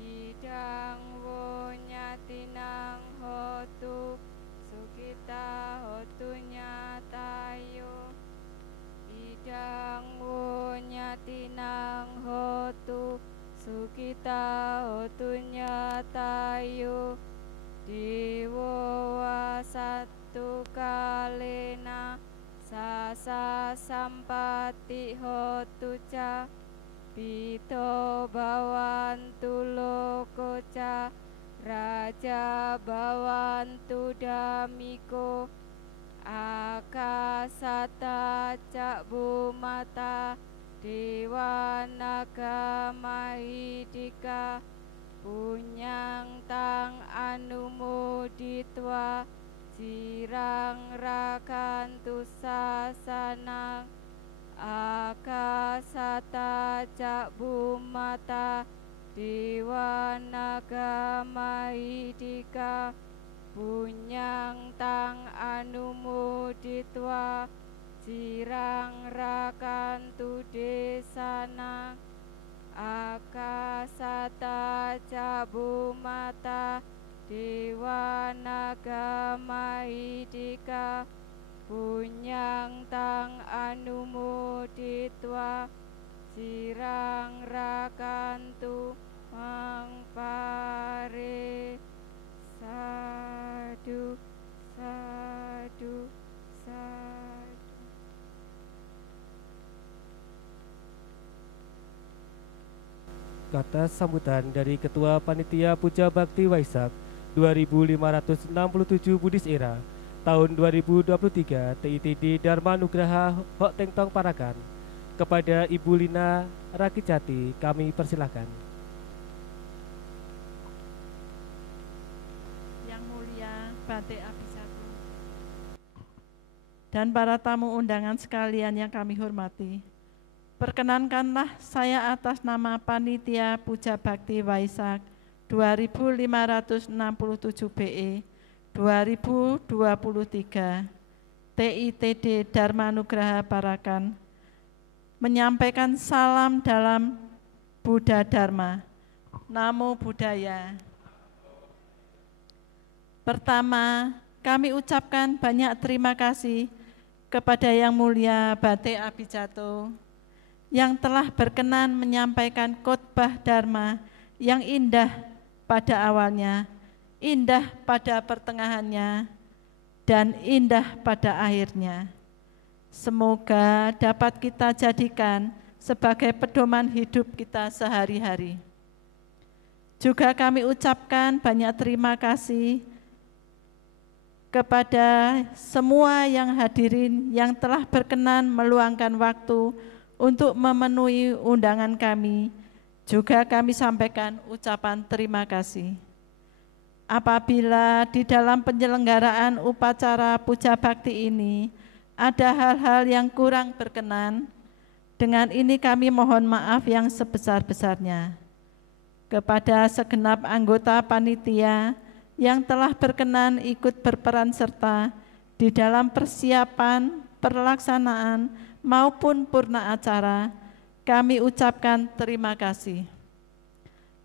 idang wonyatinang hotu sukita hotunya tayo idang wonyatinang hotu sukita hotunya tayo dewa wasatu kalena sasa sampati hotu ca pito bawantu lokoca raja bawantu damiko akasata cak bumata Dewa Naga Mahidika Punyang Tang Anumoditwa Cirang Rakantu Sasanang Akasata Cak Bumata Dewa Naga Mahidika Punyang Tang Anumoditwa Cirang Rakantu Desana Akasata Cabumata Dewa Naga Mahidika Punyang Tang Anumoditwa Cirang Rakantu Mangpare. Sadu, sadu, sadu. Kata sambutan dari Ketua Panitia Puja Bakti Waisak 2567 Buddhis Era tahun 2023 TITD Dharma Nugraha Hok Teng Tong Parakan. Kepada Ibu Lina Rakijati kami persilahkan. Yang Mulia Bante Abisatu dan para tamu undangan sekalian yang kami hormati, perkenankanlah saya atas nama Panitia Puja Bakti Waisak 2567 BE 2023 TITD Dharma Nugraha Parakan menyampaikan salam dalam Buddha Dharma. Namo Buddhaya. Pertama, kami ucapkan banyak terima kasih kepada Yang Mulia Bante Abhijato yang telah berkenan menyampaikan khotbah Dharma yang indah pada awalnya, indah pada pertengahannya, dan indah pada akhirnya. Semoga dapat kita jadikan sebagai pedoman hidup kita sehari-hari. Juga kami ucapkan banyak terima kasih kepada semua yang hadirin yang telah berkenan meluangkan waktu untuk memenuhi undangan kami. Juga kami sampaikan ucapan terima kasih. Apabila di dalam penyelenggaraan upacara puja bakti ini ada hal-hal yang kurang berkenan, dengan ini kami mohon maaf yang sebesar-besarnya. Kepada segenap anggota panitia yang telah berkenan ikut berperan serta di dalam persiapan, pelaksanaan, maupun purna acara, kami ucapkan terima kasih.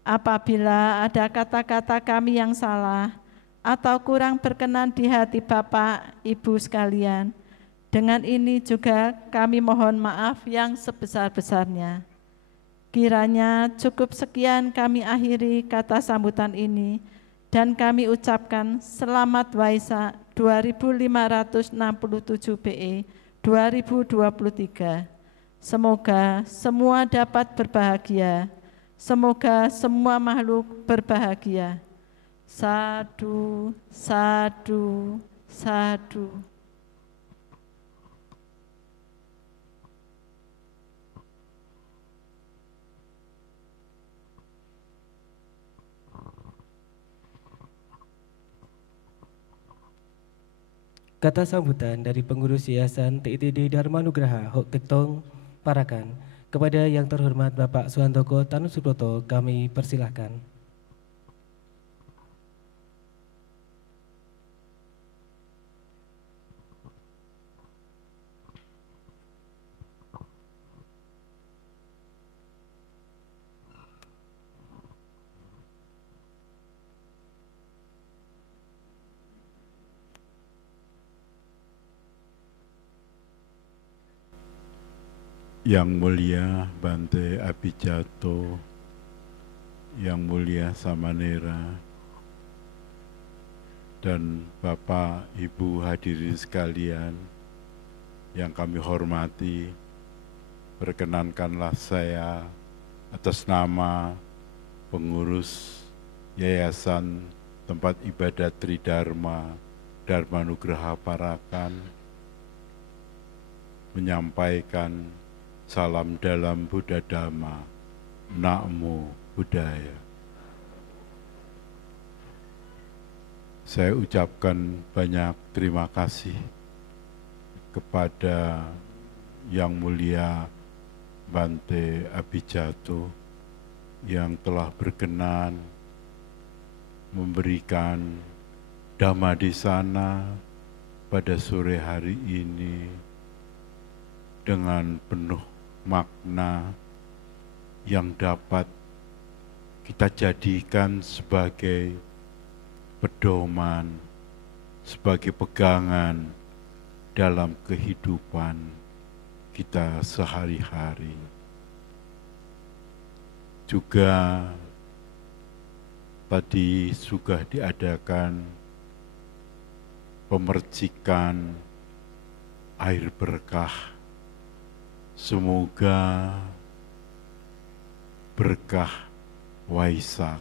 Apabila ada kata-kata kami yang salah atau kurang berkenan di hati Bapak, Ibu sekalian, dengan ini juga kami mohon maaf yang sebesar-besarnya. Kiranya cukup sekian kami akhiri kata sambutan ini dan kami ucapkan selamat Waisak 2567 BE 2023. Semoga semua dapat berbahagia. Semoga semua makhluk berbahagia. Sadu, sadu, sadu. Kata sambutan dari pengurus Yayasan TITD Dharma Nugraha Hok Teng Tong Parakan. Kepada yang terhormat Bapak Suhantoko Tanu Subroto kami persilahkan. Yang Mulia Bante Abhijato, Yang Mulia Samanera, dan Bapak Ibu hadirin sekalian yang kami hormati, perkenankanlah saya atas nama pengurus Yayasan Tempat Ibadat Tridharma Dharma Nugraha Parakan menyampaikan Salam dalam Buddha Dhamma. Namo Buddhaya. Saya ucapkan banyak terima kasih kepada Yang Mulia Bante Abhijato yang telah berkenan memberikan Dhammadesana pada sore hari ini dengan penuh makna yang dapat kita jadikan sebagai pedoman, sebagai pegangan dalam kehidupan kita sehari-hari. Juga tadi sudah diadakan pemercikan air berkah. Semoga berkah Waisak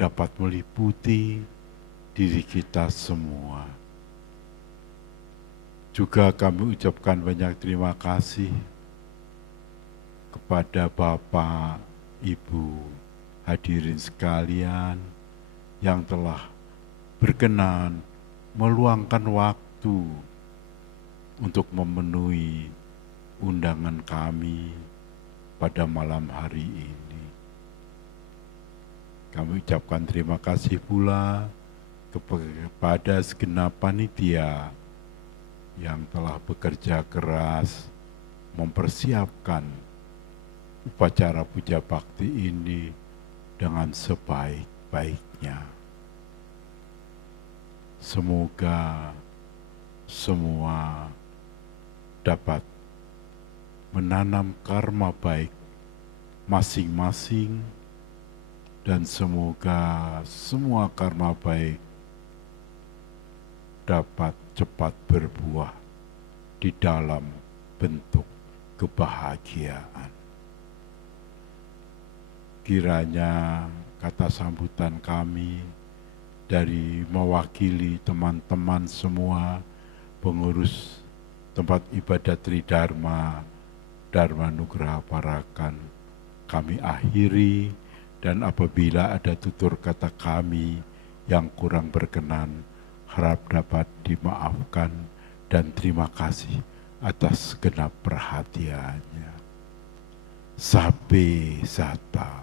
dapat meliputi diri kita semua. Juga kami ucapkan banyak terima kasih kepada Bapak, Ibu, hadirin sekalian yang telah berkenan meluangkan waktu untuk memenuhi undangan kami pada malam hari ini. Kami ucapkan terima kasih pula kepada segenap panitia yang telah bekerja keras mempersiapkan upacara puja bakti ini dengan sebaik-baiknya. Semoga semua dapat menanam karma baik masing-masing dan semoga semua karma baik dapat cepat berbuah di dalam bentuk kebahagiaan. Kiranya kata sambutan kami dari mewakili teman-teman semua pengurus tempat ibadat Tridharma Dharma Nugraha Parakan kami akhiri, dan apabila ada tutur kata kami yang kurang berkenan harap dapat dimaafkan dan terima kasih atas segenap perhatiannya. Sabbe sata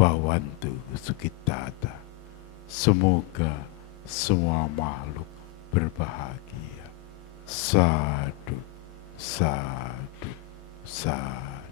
bhavantu sukhita. Semoga semua makhluk berbahagia. Sadu, sadu, sadu.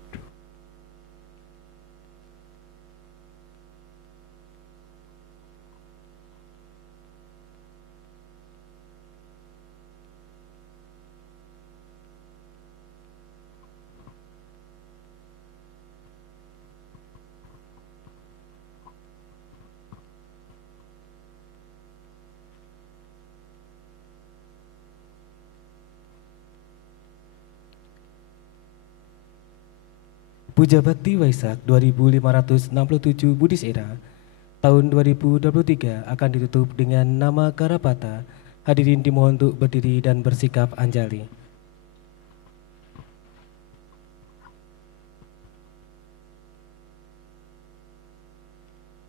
Puja Bakti Waisak 2567 Buddhis Era tahun 2023 akan ditutup dengan nama Karapata. Hadirin dimohon untuk berdiri dan bersikap anjali.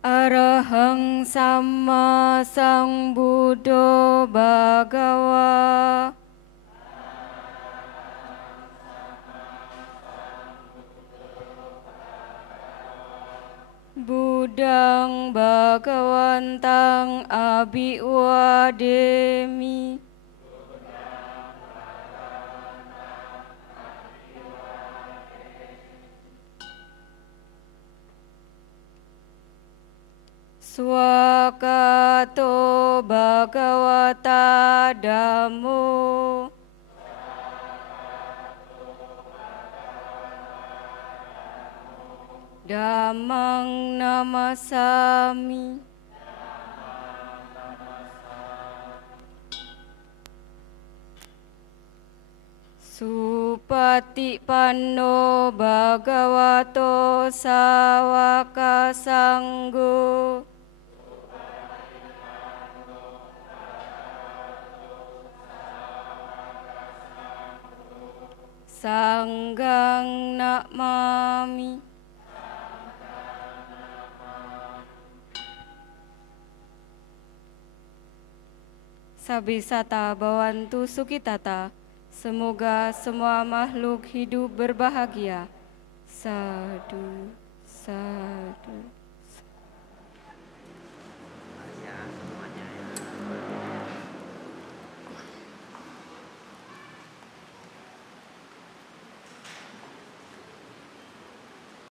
Arahang Sama Sambuddho Bhagawa. Buddhang Bhagawantang Abhiwademi. Swakato Bhagavata Dhammo. Dhammang namasami. Supatipanno Bhagavato Sawaka Sanggo. Sanggang namami. Sabisata bawantu sukitata. Semoga semua makhluk hidup berbahagia. Sadu, sadu.